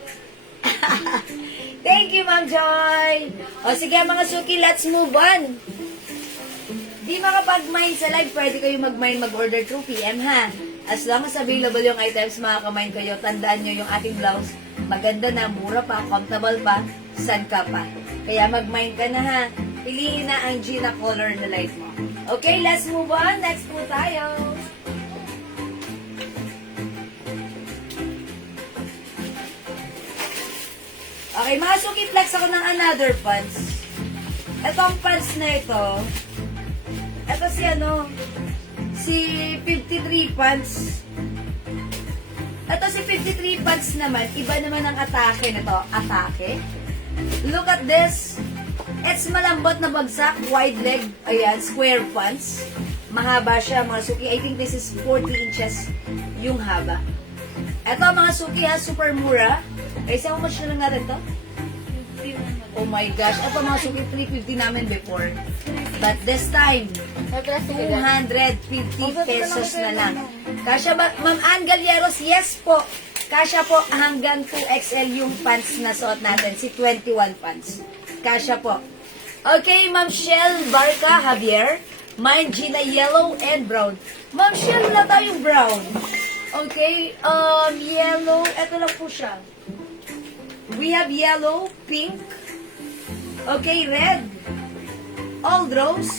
Thank you, Ma'am Joy! O sige mga suki, let's move on. Di makapag-mine sa live, pwede kayo mag-mine, mag-order through PM, ha? As long as available yung items, makaka-mine kayo, tandaan nyo yung ating blouse, maganda na, mura pa, comfortable pa, san ka pa. Kaya mag-mine ka na, ha? Piliin na ang Gina color na light mo. Okay, let's move on. Next po tayo. Okay, mga suki, flex ako ng another pants. Itong pants na ito, ito si 53 pants. Ito si 53 pants naman, iba naman ang atake nito. Atake? Look at this. It's malambot na bagsak, wide leg, ayan, square pants. Mahaba siya, mga suki. I think this is 40 inches yung haba. Ito, mga suki, ha, super mura. Kasi how much na lang natin to? Oh my gosh. Ito, mga suki, 350 namin before. But this time, 250 pesos na lang. Kasya ba, Ma'am Ann Galleros? Yes po. Kasya po hanggang 2XL yung pants na suot natin. Si 21 pants. Kasya po. Okay, Ma'am Shell Barca Javier. Mine Gina Yellow and Brown. Ma'am Shell, wala tayong brown. Okay, yellow. Ito lang po siya. We have yellow, pink. Okay, red. Old rose.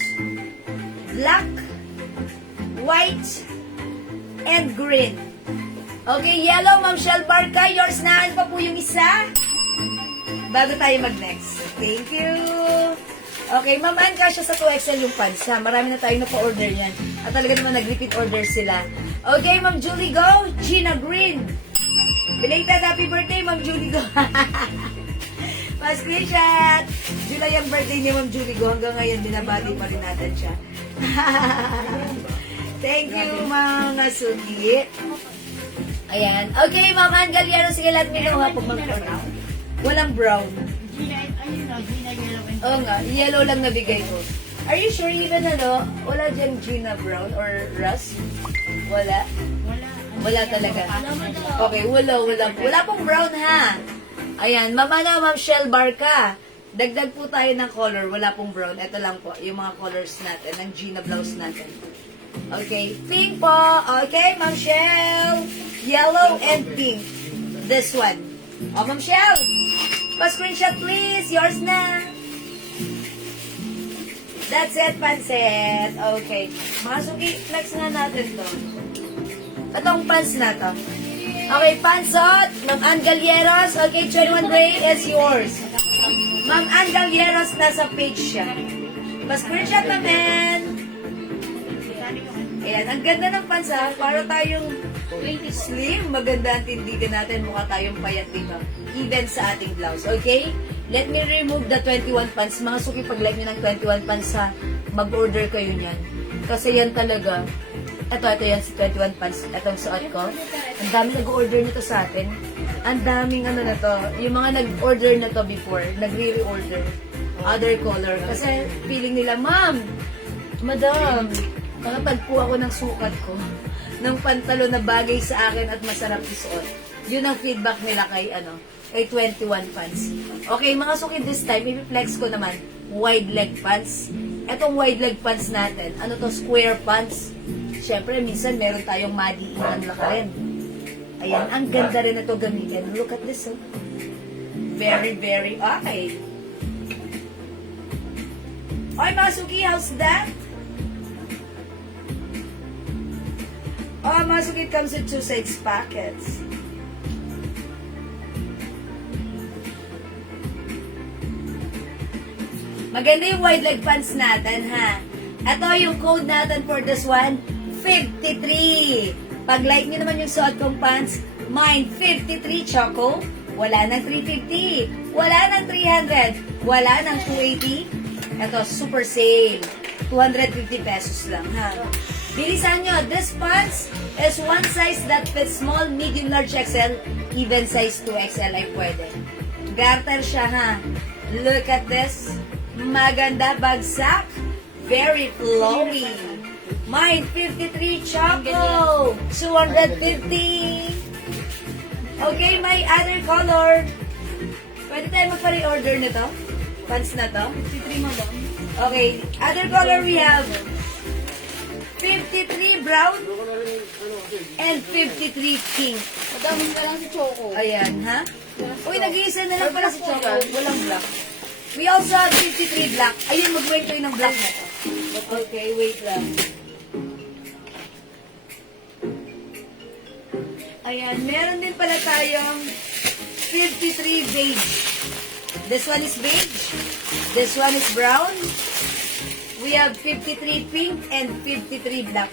Black. White. And green. Okay, yellow, Ma'am Shell Barca. Yours na. Ano pa po yung isa? Bago tayo mag-next. Thank you. Okay, Ma'am Ann, kasya sa 2XL yung pants, ha? Marami na tayong napa-order yan. At talaga naman nag-repeat order sila. Okay, Ma'am Julie Go. Gina Green. Belated happy birthday, Ma'am Julie Go. Pa-screenshot. July ang birthday ni Ma'am Julie Go. Hanggang ngayon, binabati pa rin natin siya. Thank you, mga suki. Ayan. Okay, Ma'am Ann Galliano. Sige, let me know, ha, pag mag-order. Walang brown. Gina, ayun o, Gina Yellow and Oo nga, yellow lang nabigay ko. Are you sure even wala dyan Gina Brown or Russ? Wala? wala. Wala talaga. Okay, wala pong brown, ha? Ayan, Ma'am Shell Barca. Dagdag po tayo ng color, wala pong brown. Ito lang po, yung mga colors natin, ng Gina blouse natin. Okay, pink po. Okay, Ma'am Shell. Yellow and pink. This one. Oh, Ma'am Shell. Pa-screenshot please. Yours na. That's it, pansit. Okay. Mga suki, flex nga natin to. Itong pants na to. Okay, pansot. Ma'am Ann Galleros. Okay, 21 gray is yours. Ma'am Ann Galleros, nasa page siya. Pa-screenshot namin. Ayan, ang ganda ng pants ha. Para tayong slim. Maganda ang tindigan natin. Mukha tayong payat dito. Even sa ating blouse. Okay? Let me remove the 21 pants. Mga suki, pag-like nyo ng 21 pants ha, mag-order kayo niyan. Kasi yan talaga. Ito yan si 21 pants. Itong suot ko. Ang dami nag-order nito sa atin. Ang daming ano na to. Yung mga nag-order na to before, nagre-reorder. Other color. Kasi feeling nila, Ma'am, Madam, nakatagpo ako ng sukat ko ng pantalon na bagay sa akin at masarap isuot. Yun ang feedback nila kay 21 pants. Okay, mga suki, this time, i-flex ko naman, wide leg pants. Etong wide leg pants natin, ano to, square pants. Siyempre, minsan meron tayong madiinan lakarin. Ayan, ang ganda rin na to gamitin. Look at this, oh. Very, very, okay. Okay, mga suki, how's that? Oh, mga suki, it comes with 2 sides packets. Maganda yung wide leg pants natin, ha? Ito yung code natin for this one, 53. Pag like nyo naman yung suot kong pants, mine 53 choco, wala nang 350, wala nang 300, wala nang 280. Ito, super sale. 250 pesos lang, ha? Bilisan nyo, this pants is one size that fits small, medium, large, XL, even size 2XL ay pwede. Garter siya, ha? Look at this. Maganda, bagsak. Very flowy. Mine, 53 choco. 250. Okay, my other color. Pwede tayo magpa-reorder nito? Pants na to? 53 madam. Okay, other color we have 53 brown and 53 pink. Madam, ka lang si Choco. Ayan, ha? Uy, nag-iisa na lang pala si Choco. Walang black. We also have 53 black. Ayun, mag-wait kayo ng black na to. Okay, wait lang. Ayan, meron din pala tayong 53 beige. This one is beige. This one is brown. We have 53 pink and 53 black.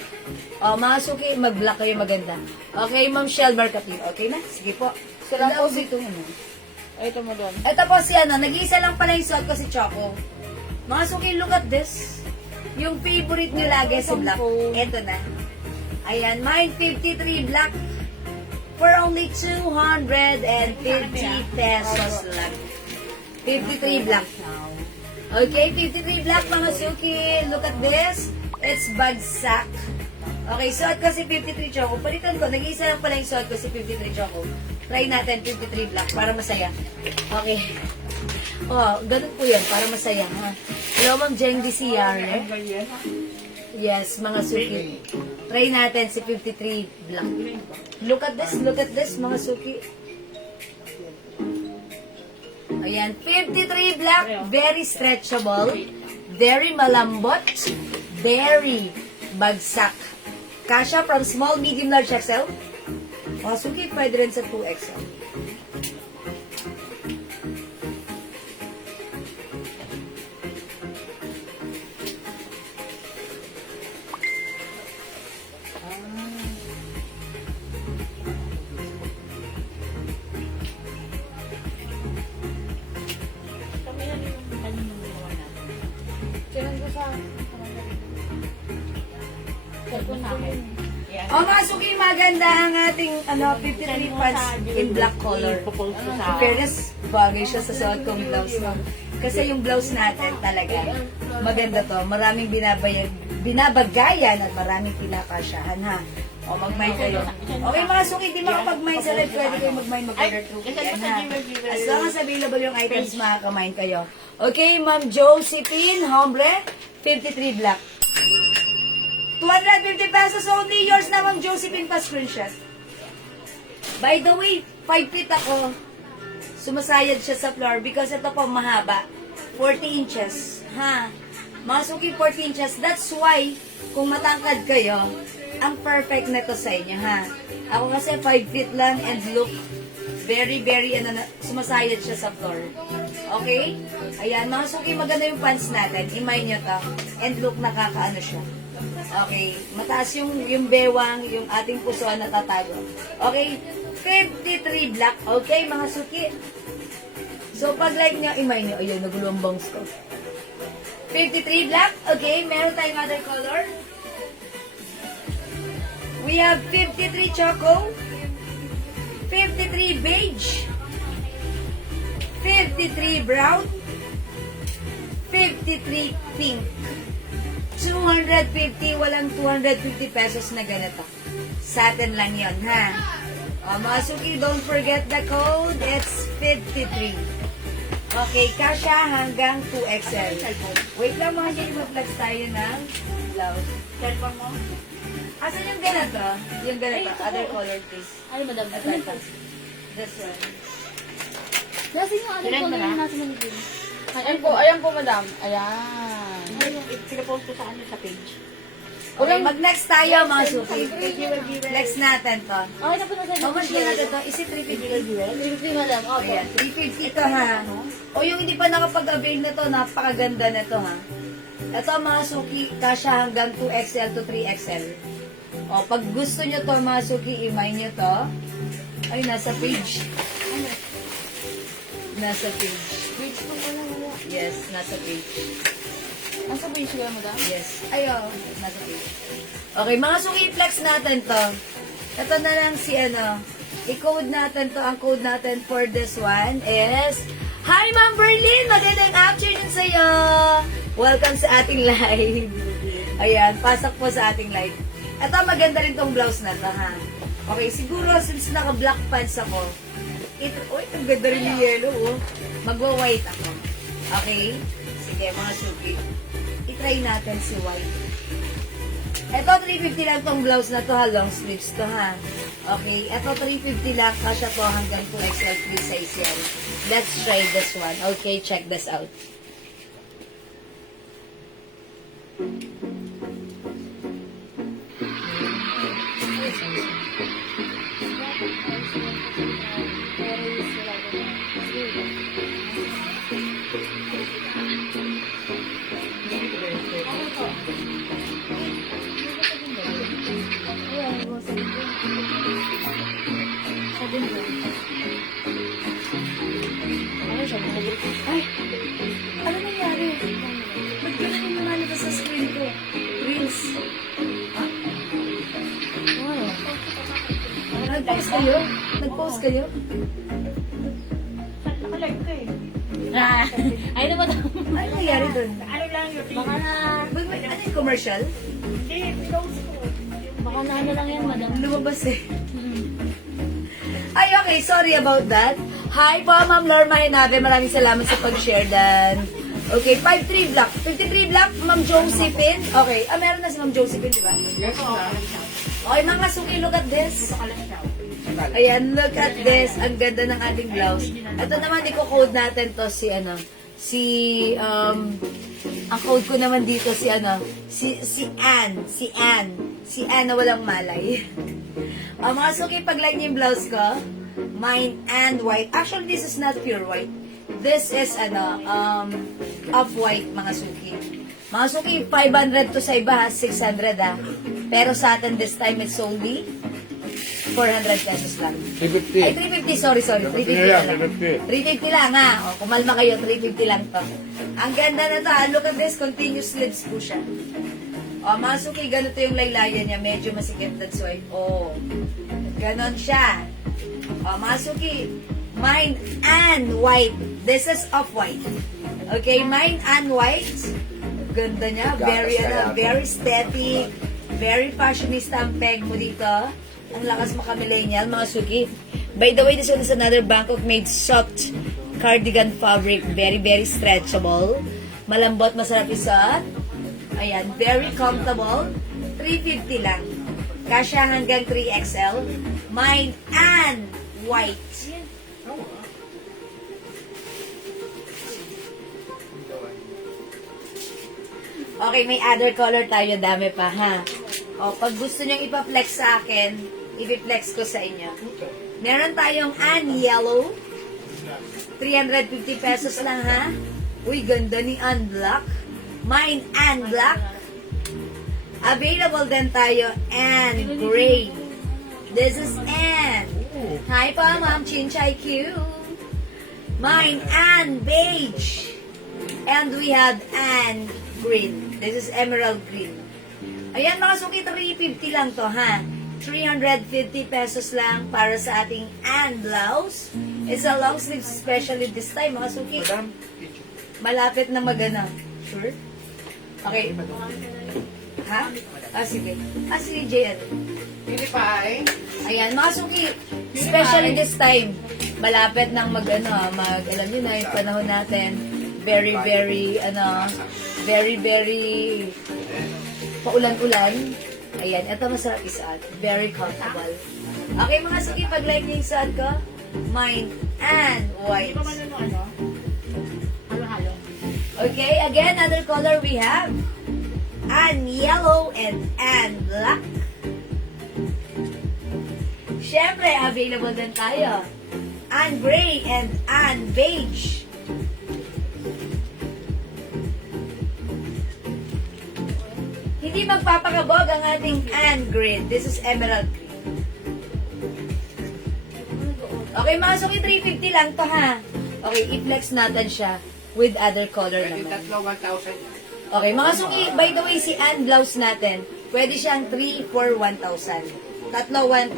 O, mga suki, mag-black kayo maganda. Okay, Ma'am Shelbar Kapil. Okay na? Sige po. Sila po si... ito ano. Ay, ito madam. Ito po si nag-iisa lang pala yung suot ko si Choco. Mga suki, look at this. Yung favorite nyo lagi si black. Ito na. Ayan, mine 53 black for only 250 pesos lang. 53 black. Okay, 53 black mga suki. Look at this. It's bagsak. Okay, suot ko si 53 Choco. Palitan ko, nag-iisa lang pala yung suot ko si 53 Choco. Try natin 53 black para masaya. Okay. Oh, ganun po yan, para masaya. Ha? Hello, Ma'am Jengi Siyare. Yes, mga suki. Try natin si 53 black. Look at this, mga suki. Ayan, 53 black, very stretchable, very malambot, very bagsak. Kasha from small, medium, large, XL. Mga suki, pwede rin sa 2XL. Kami na yung kanina ginawa natin. Sinan ko sa... Cellphone namin. Yan. O mga suki, maganda ang ating 53 pants in black color. Propose ko In sa... fairness, bagay siya sa suot kong blouse. No? Kasi yung blouse natin talaga, maganda to. Maraming binabagayan at maraming kinakasyahan, ha? O, mag-mind kayo. Okay, mga suki, di makapag-mind sa live, pwede kayo mag-mind mag-order through yan, ha? As long as available yung items, makaka-mind kayo. Okay, Ma'am Josephine Hombre, 53 black. 250 pesos only. Yours na, Ma'am Josephine, pa-screenshot. By the way, 5 feet ako. Sumasayad siya sa floor because ito po mahaba. 40 inches. Ha? Mga suki, 40 inches. That's why, kung matangkad kayo, ang perfect na to sa inyo, ha? Ako kasi 5 feet lang and look, very, very, sumasayad siya sa floor. Okay? Ayan, mga suki, maganda yung pants natin. Imay nyo to. And look, nakakaano siya. Okay, mataas yung bewang, yung ating puso na natatago. Okay, 53 black. Okay, mga suki. So, pag like nyo, imay nyo. Ayun, nagulong bangs ko. 53 black. Okay, meron tayong other color. We have 53 choco. 53 beige. 53 brown. 53 pink. 250, walang 250 pesos na ganito. Satin lang yon ha? Mga suki, don't forget the code. It's 53. Okay, kasha hanggang 2XL. Wait lang mga dyan, mag-flex tayo ng blouse. Cellphone mo? Asan yung ganito? Yung ganito, other color please. Ay, madam. Ito. This one. Kasi yung other Direct mo color na? yung nasa manigin. Ayan po, madam. Ayan. Pinapost ko sa sa page. Okay, mag-next tayo mga suki. Next natin to. Okay na po na How much na natin to? Is it 350? 350, madam. Opo. Ayan, 350 to ha. O yung hindi pa nakapag-avail na to, napakaganda na to ha. Ito mga suki, kasya hanggang 2XL to 3XL. O, pag gusto nyo to mga suki, imay nyo to. Ay, nasa page. Nasa page. Wait po pala wala. Yes, nasa page. Nasa ba yung sugar, madam? Yes. Ayo, nasa page. Okay, mga suki, flex natin to. Ito na lang si ano. I-code natin to. Ang code natin for this one is Hi, Ma'am Berlin! Magandang afternoon sa'yo! Welcome sa ating live. Ayan, pasok po sa ating live. Ito, maganda rin tong blouse na to, ha? Okay, siguro since naka-black pants ako, uy, ang ganda rin yung yellow, oh. Magwa-white ako. Okay? Sige, mga suki. I-try natin si white. Ito, 350 lang tong blouse na to, ha? Long sleeves to, ha? Okay, ito 350 lang. Kasya to hanggang 2XL free size yan. Let's try this one. Okay, check this out. Ay, ano nangyari? Ba't ganun yung lumalabas sa screen ko? Reels. Nag-post kayo? Nag-post kayo? Nakalive ko eh. Ay na, madam. Ano nangyari doon? Ano lang yung Baka na, Ano yung commercial? Hindi, close ko. baka na ano lang yan, madam. Lumabas eh. Ay, okay. Sorry about that. Hi po, Ma'am Lorma Hinabe. Maraming salamat sa pag-share dan. Okay, 53 black. 53 black, Ma'am Josephine. Okay. Meron na si Ma'am Josephine, di ba? Yes, ma'am. Okay, mga suki, look at this. Nakalasyaw. Ayan, look at this. Ang ganda ng ating blouse. Ito naman, i-code natin to si ang code ko naman dito si Ann. Si Ann na walang malay. Mga suki, pag-like niyo yung blouse ko, mine and white. Actually, this is not pure white. This is, off-white, mga suki. Mga suki, 500 to sa iba, 600 Pero sa atin, this time, it's only 400 pesos lang. 350. Ay, 350, sorry. 350 lang. 350 lang, ha. O, kumalma kayo, 350 lang to. Ang ganda na to, ha. Look at this, continuous sleeves po siya. O, mga suki, ganito yung laylayan niya. Medyo masikip, that's why. O, ganon siya. O, mga suki, mine and white. This is off-white. Okay, mine and white. Ganda niya. Very aesthetic. Very fashionista ang peg mo dito. Ang lakas maka-millennial, mga suki. By the way, this one is another Bangkok made soft cardigan fabric. Very, very stretchable. Malambot, masarap isuot. Ayan, very comfortable. 350 lang. Kasya hanggang 3XL. Mine and white. Okay, may other color tayo. Dami pa, ha? O, pag gusto nyo ipa-flex sa akin, ipi-flex ko sa inyo. Meron tayong an yellow. 350 pesos lang ha. Uy, ganda ni Unblock. Mine Unblock. Available din tayo and gray. This is Ann. Hi pa, Ma'am Chinchay Q. Mine Ann beige. And we have Ann green. This is emerald green. Ayan mga suki, 350 lang to ha. 350 pesos lang para sa ating Ann blouse. It's a long sleeve, especially this time mga suki. Madam, Malapit na magana. Sure? Okay. Ha? Sige. Sige, JL. hindi pa ay. Ayan, mga suki, especially this time, malapit nang alam nyo na yung panahon natin, very, paulan-ulan. Ayan, ito masarap isuot. Very comfortable. Okay, mga suki, pag-like niyo yung suot ko, mine and white. Halo-halo. Okay, again, other color we have, and yellow and black. Siyempre, available din tayo. And gray and beige. Hindi magpapakabog ang ating and green. This is emerald green. Okay, mga suki, 350 lang to ha. Okay, i-flex natin siya with other color Pwede naman. tatlo 1,000. Okay, mga suki, by the way, si Ann blouse natin, pwede siyang 3 for 1,000. Tatlo 1,000,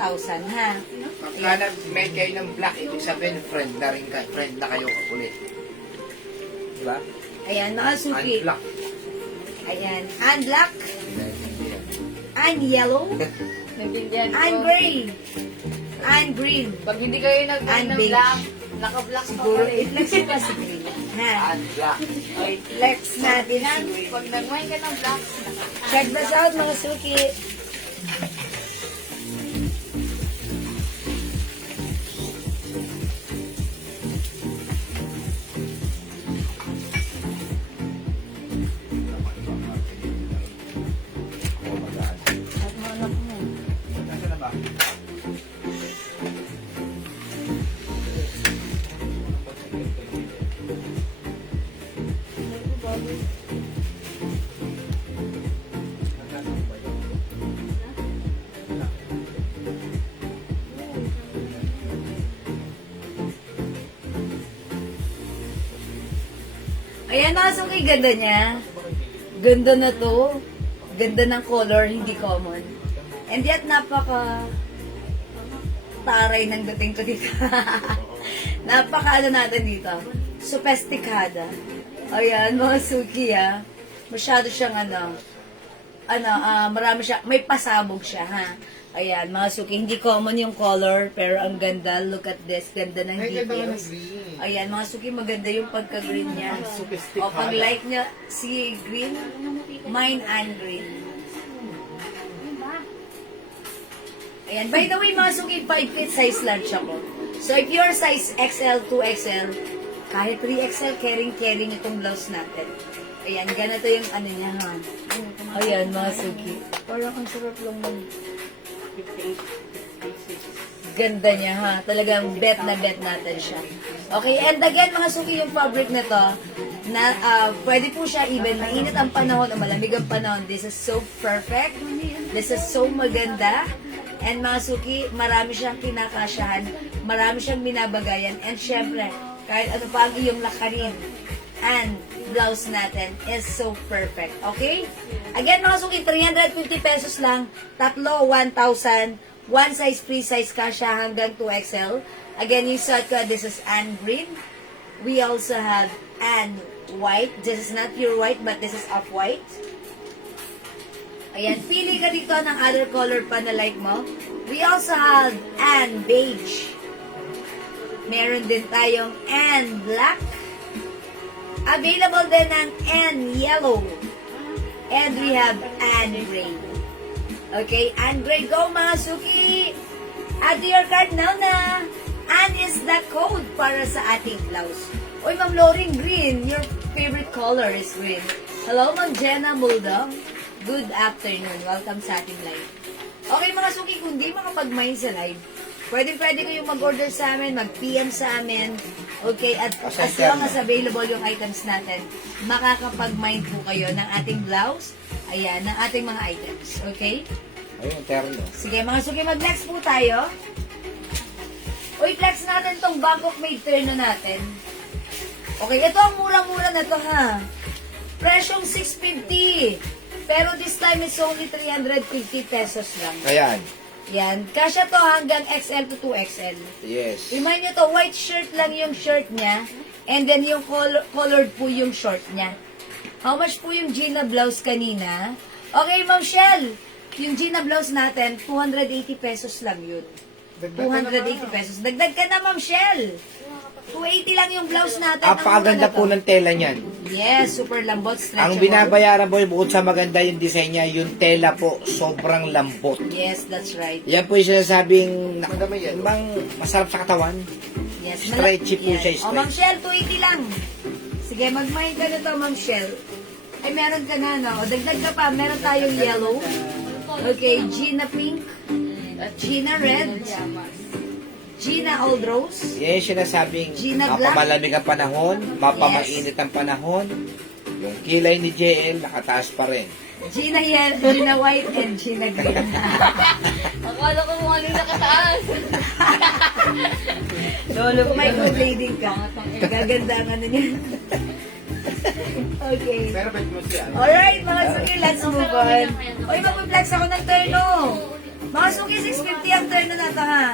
ha? Pagka nag-make kayo ng black, ibig sabihin friend na rin kayo. Friend na kayo ulit. Diba? Ayan, mga suki. Unblock. Ayan, and black, and yellow, Naintindihan ko. and gray, and green. Pag hindi kayo nag-gray And ng beige. black, naka-black pa Siguro, pala eh. i-flex mo pa si green. Ha? Unblock. Flex natin si Yan, green. pag nag-wine ka ng black, Check this out, mga suki. Nasaan na ba? Ayan, mga suki, ganda niya. Ganda na to. Ganda ng color, hindi common. And yet, napaka taray ng dating ko dito. Napaka natin dito. Sopesticada. Ayan, mga suki Masyado siyang marami siya, may pasabog siya ha. Ayan, mga suki, hindi common yung color, pero ang ganda. Look at this, ganda ng Ay, ganda ka ng details. green. Ayan, mga suki, maganda yung pagka-green niya. Sophisticada. O, pag like niya, si green, mine and green. Ayan, by the way, mga suki, 5 feet size large ako. So, if you're size XL, 2XL, kahit 3XL, caring itong blouse natin. Ayan, ganito yung niya, ha. Ayan, mga suki. Parang ang sarap lang mag... Ganda niya, ha. Talagang bet na bet natin siya. Okay, and again, mga suki, yung fabric na to, na pwede po siya even mainit ang panahon o malamig ang panahon. This is so perfect. This is so maganda. And mga suki, marami siyang kinakasyahan, marami siyang binabagayan, and syempre, kahit ano pa ang iyong lakarin, and blouse natin is so perfect. Okay? Again, mga suki, 350 pesos lang, tatlo, 1,000, one size, free size kasya hanggang 2XL. Again, yung suot ko, this is Ann green. We also have Ann white. This is not pure white, but this is off-white. Ayan, pili ka dito ng other color pa na like mo. We also have Ann beige. Meron din tayong Ann black. Available din ng Ann yellow. And we have Ann gray. Okay, Ann gray, go mga suki! Add to your cart now na Ann is the code para sa ating blouse. Uy, Ma'am Loring, green. Your favorite color is green. Hello, Ma'am Jenna Muldong. Good afternoon. Welcome sa ating live. Okay, mga suki, kung di makapag-mind sa live, pwede kayong mag-order sa amin, mag-PM sa amin, Okay, at Kasi as long terno. as available yung items natin, makakapag-mind po kayo ng ating blouse, ayan, ng ating mga items. Okay? Ayun, terno. Sige, mga suki, mag-flex po tayo. Uy, flex natin tong Bangkok made terno natin. Okay, ito ang murang-mura na to ha. Presyong 650. Pero this time it's only 350 pesos lang. Ayan. Yan. Kasya to hanggang XL to 2XL. Yes. Remind nyo to, white shirt lang yung shirt niya. And then yung colored po yung short niya. How much po yung Gina blouse kanina? Okay, Ma'am Shell. Yung Gina blouse natin, 280 pesos lang yun. 280 pesos. Dagdag ka na, Ma'am Shell. 280 lang yung blouse natin. Apakaganda po ng tela niyan. Yes, super lambot, Ang stretchable. binabayaran po, bukod sa maganda yung design niya, yung tela po, sobrang lambot. Yes, that's right. Yan po yung sinasabing, bang masarap sa katawan. Yes, Stretchy po siya, O, Ma'am stretchy. Shell, 280 lang. Sige, mag-mind ka na to, Ma'am Shell. Ay, meron ka na, no? O, dagdag ka pa. Meron tayong yellow. Okay, Gina pink. Gina red. Gina old rose. Yan yung sinasabing, Gina Black. mapamalamig ang panahon, mapamainit ang panahon, yung kilay ni JL, nakataas pa rin. Gina yellow, Gina white, and Gina green. Akala ko kung ano yung nakataas. Lolo ko, microblading ka. Gaganda ang ano niya. Okay. Pero bet mo siya. Alright, mga suki, let's move on. Uy, mag-flex ako ng terno. Mga suki, 650 ang terno na to, ha?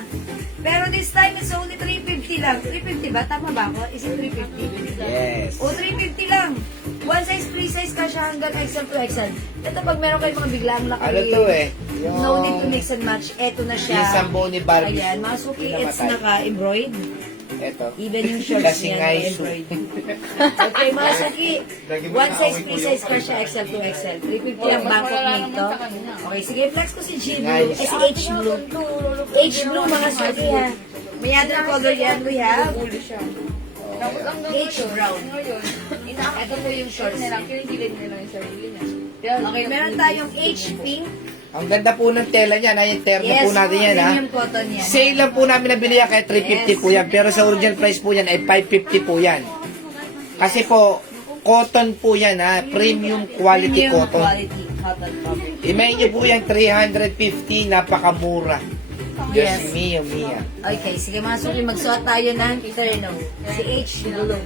Pero this time, it's only 350 lang. 350 ba? Tama ba ako? Is it 350? Yes. O, 350 lang. One size, free size ka siya hanggang XL to XL. Ito, pag meron kayong mga biglang laki, Ano to eh? Yung- no need to mix and match. Eto na siya. Yung sambo ni Barbie. Ayan, mga suki, Yung it's namatay. naka-embroid. Eto. Even yung shorts Kasi niya, nga yung naka-embroid. Okay, mga suki, one size, free size ka siya, XL to XL. 350 ang Bangkok nito. Okay, sige, flex ko si G Blue. Eh, si H Blue. H Blue, mga suki, ha. May other color yan, we have. Ulo siya. Tapos hanggang H brown. Ngayon, Ito po yung shorts niya lang, niya. kinigilid niya lang yung sarili niya. Okay, meron tayong H pink. Ang ganda po ng tela niya, na yung terno po natin yan, ha? Premium cotton yan. Sale lang po namin nabili yan, kaya 350 po yan. Pero sa original price po yan ay 550 po yan. Kasi po, cotton po yan, ha? Premium quality Premium cotton. quality cotton fabric. Imagine niyo po yan, 350, napakamura. Diyos Yes. mio, mia. Okay, sige mga suki, magsuot tayo ng terno. Si H Blue.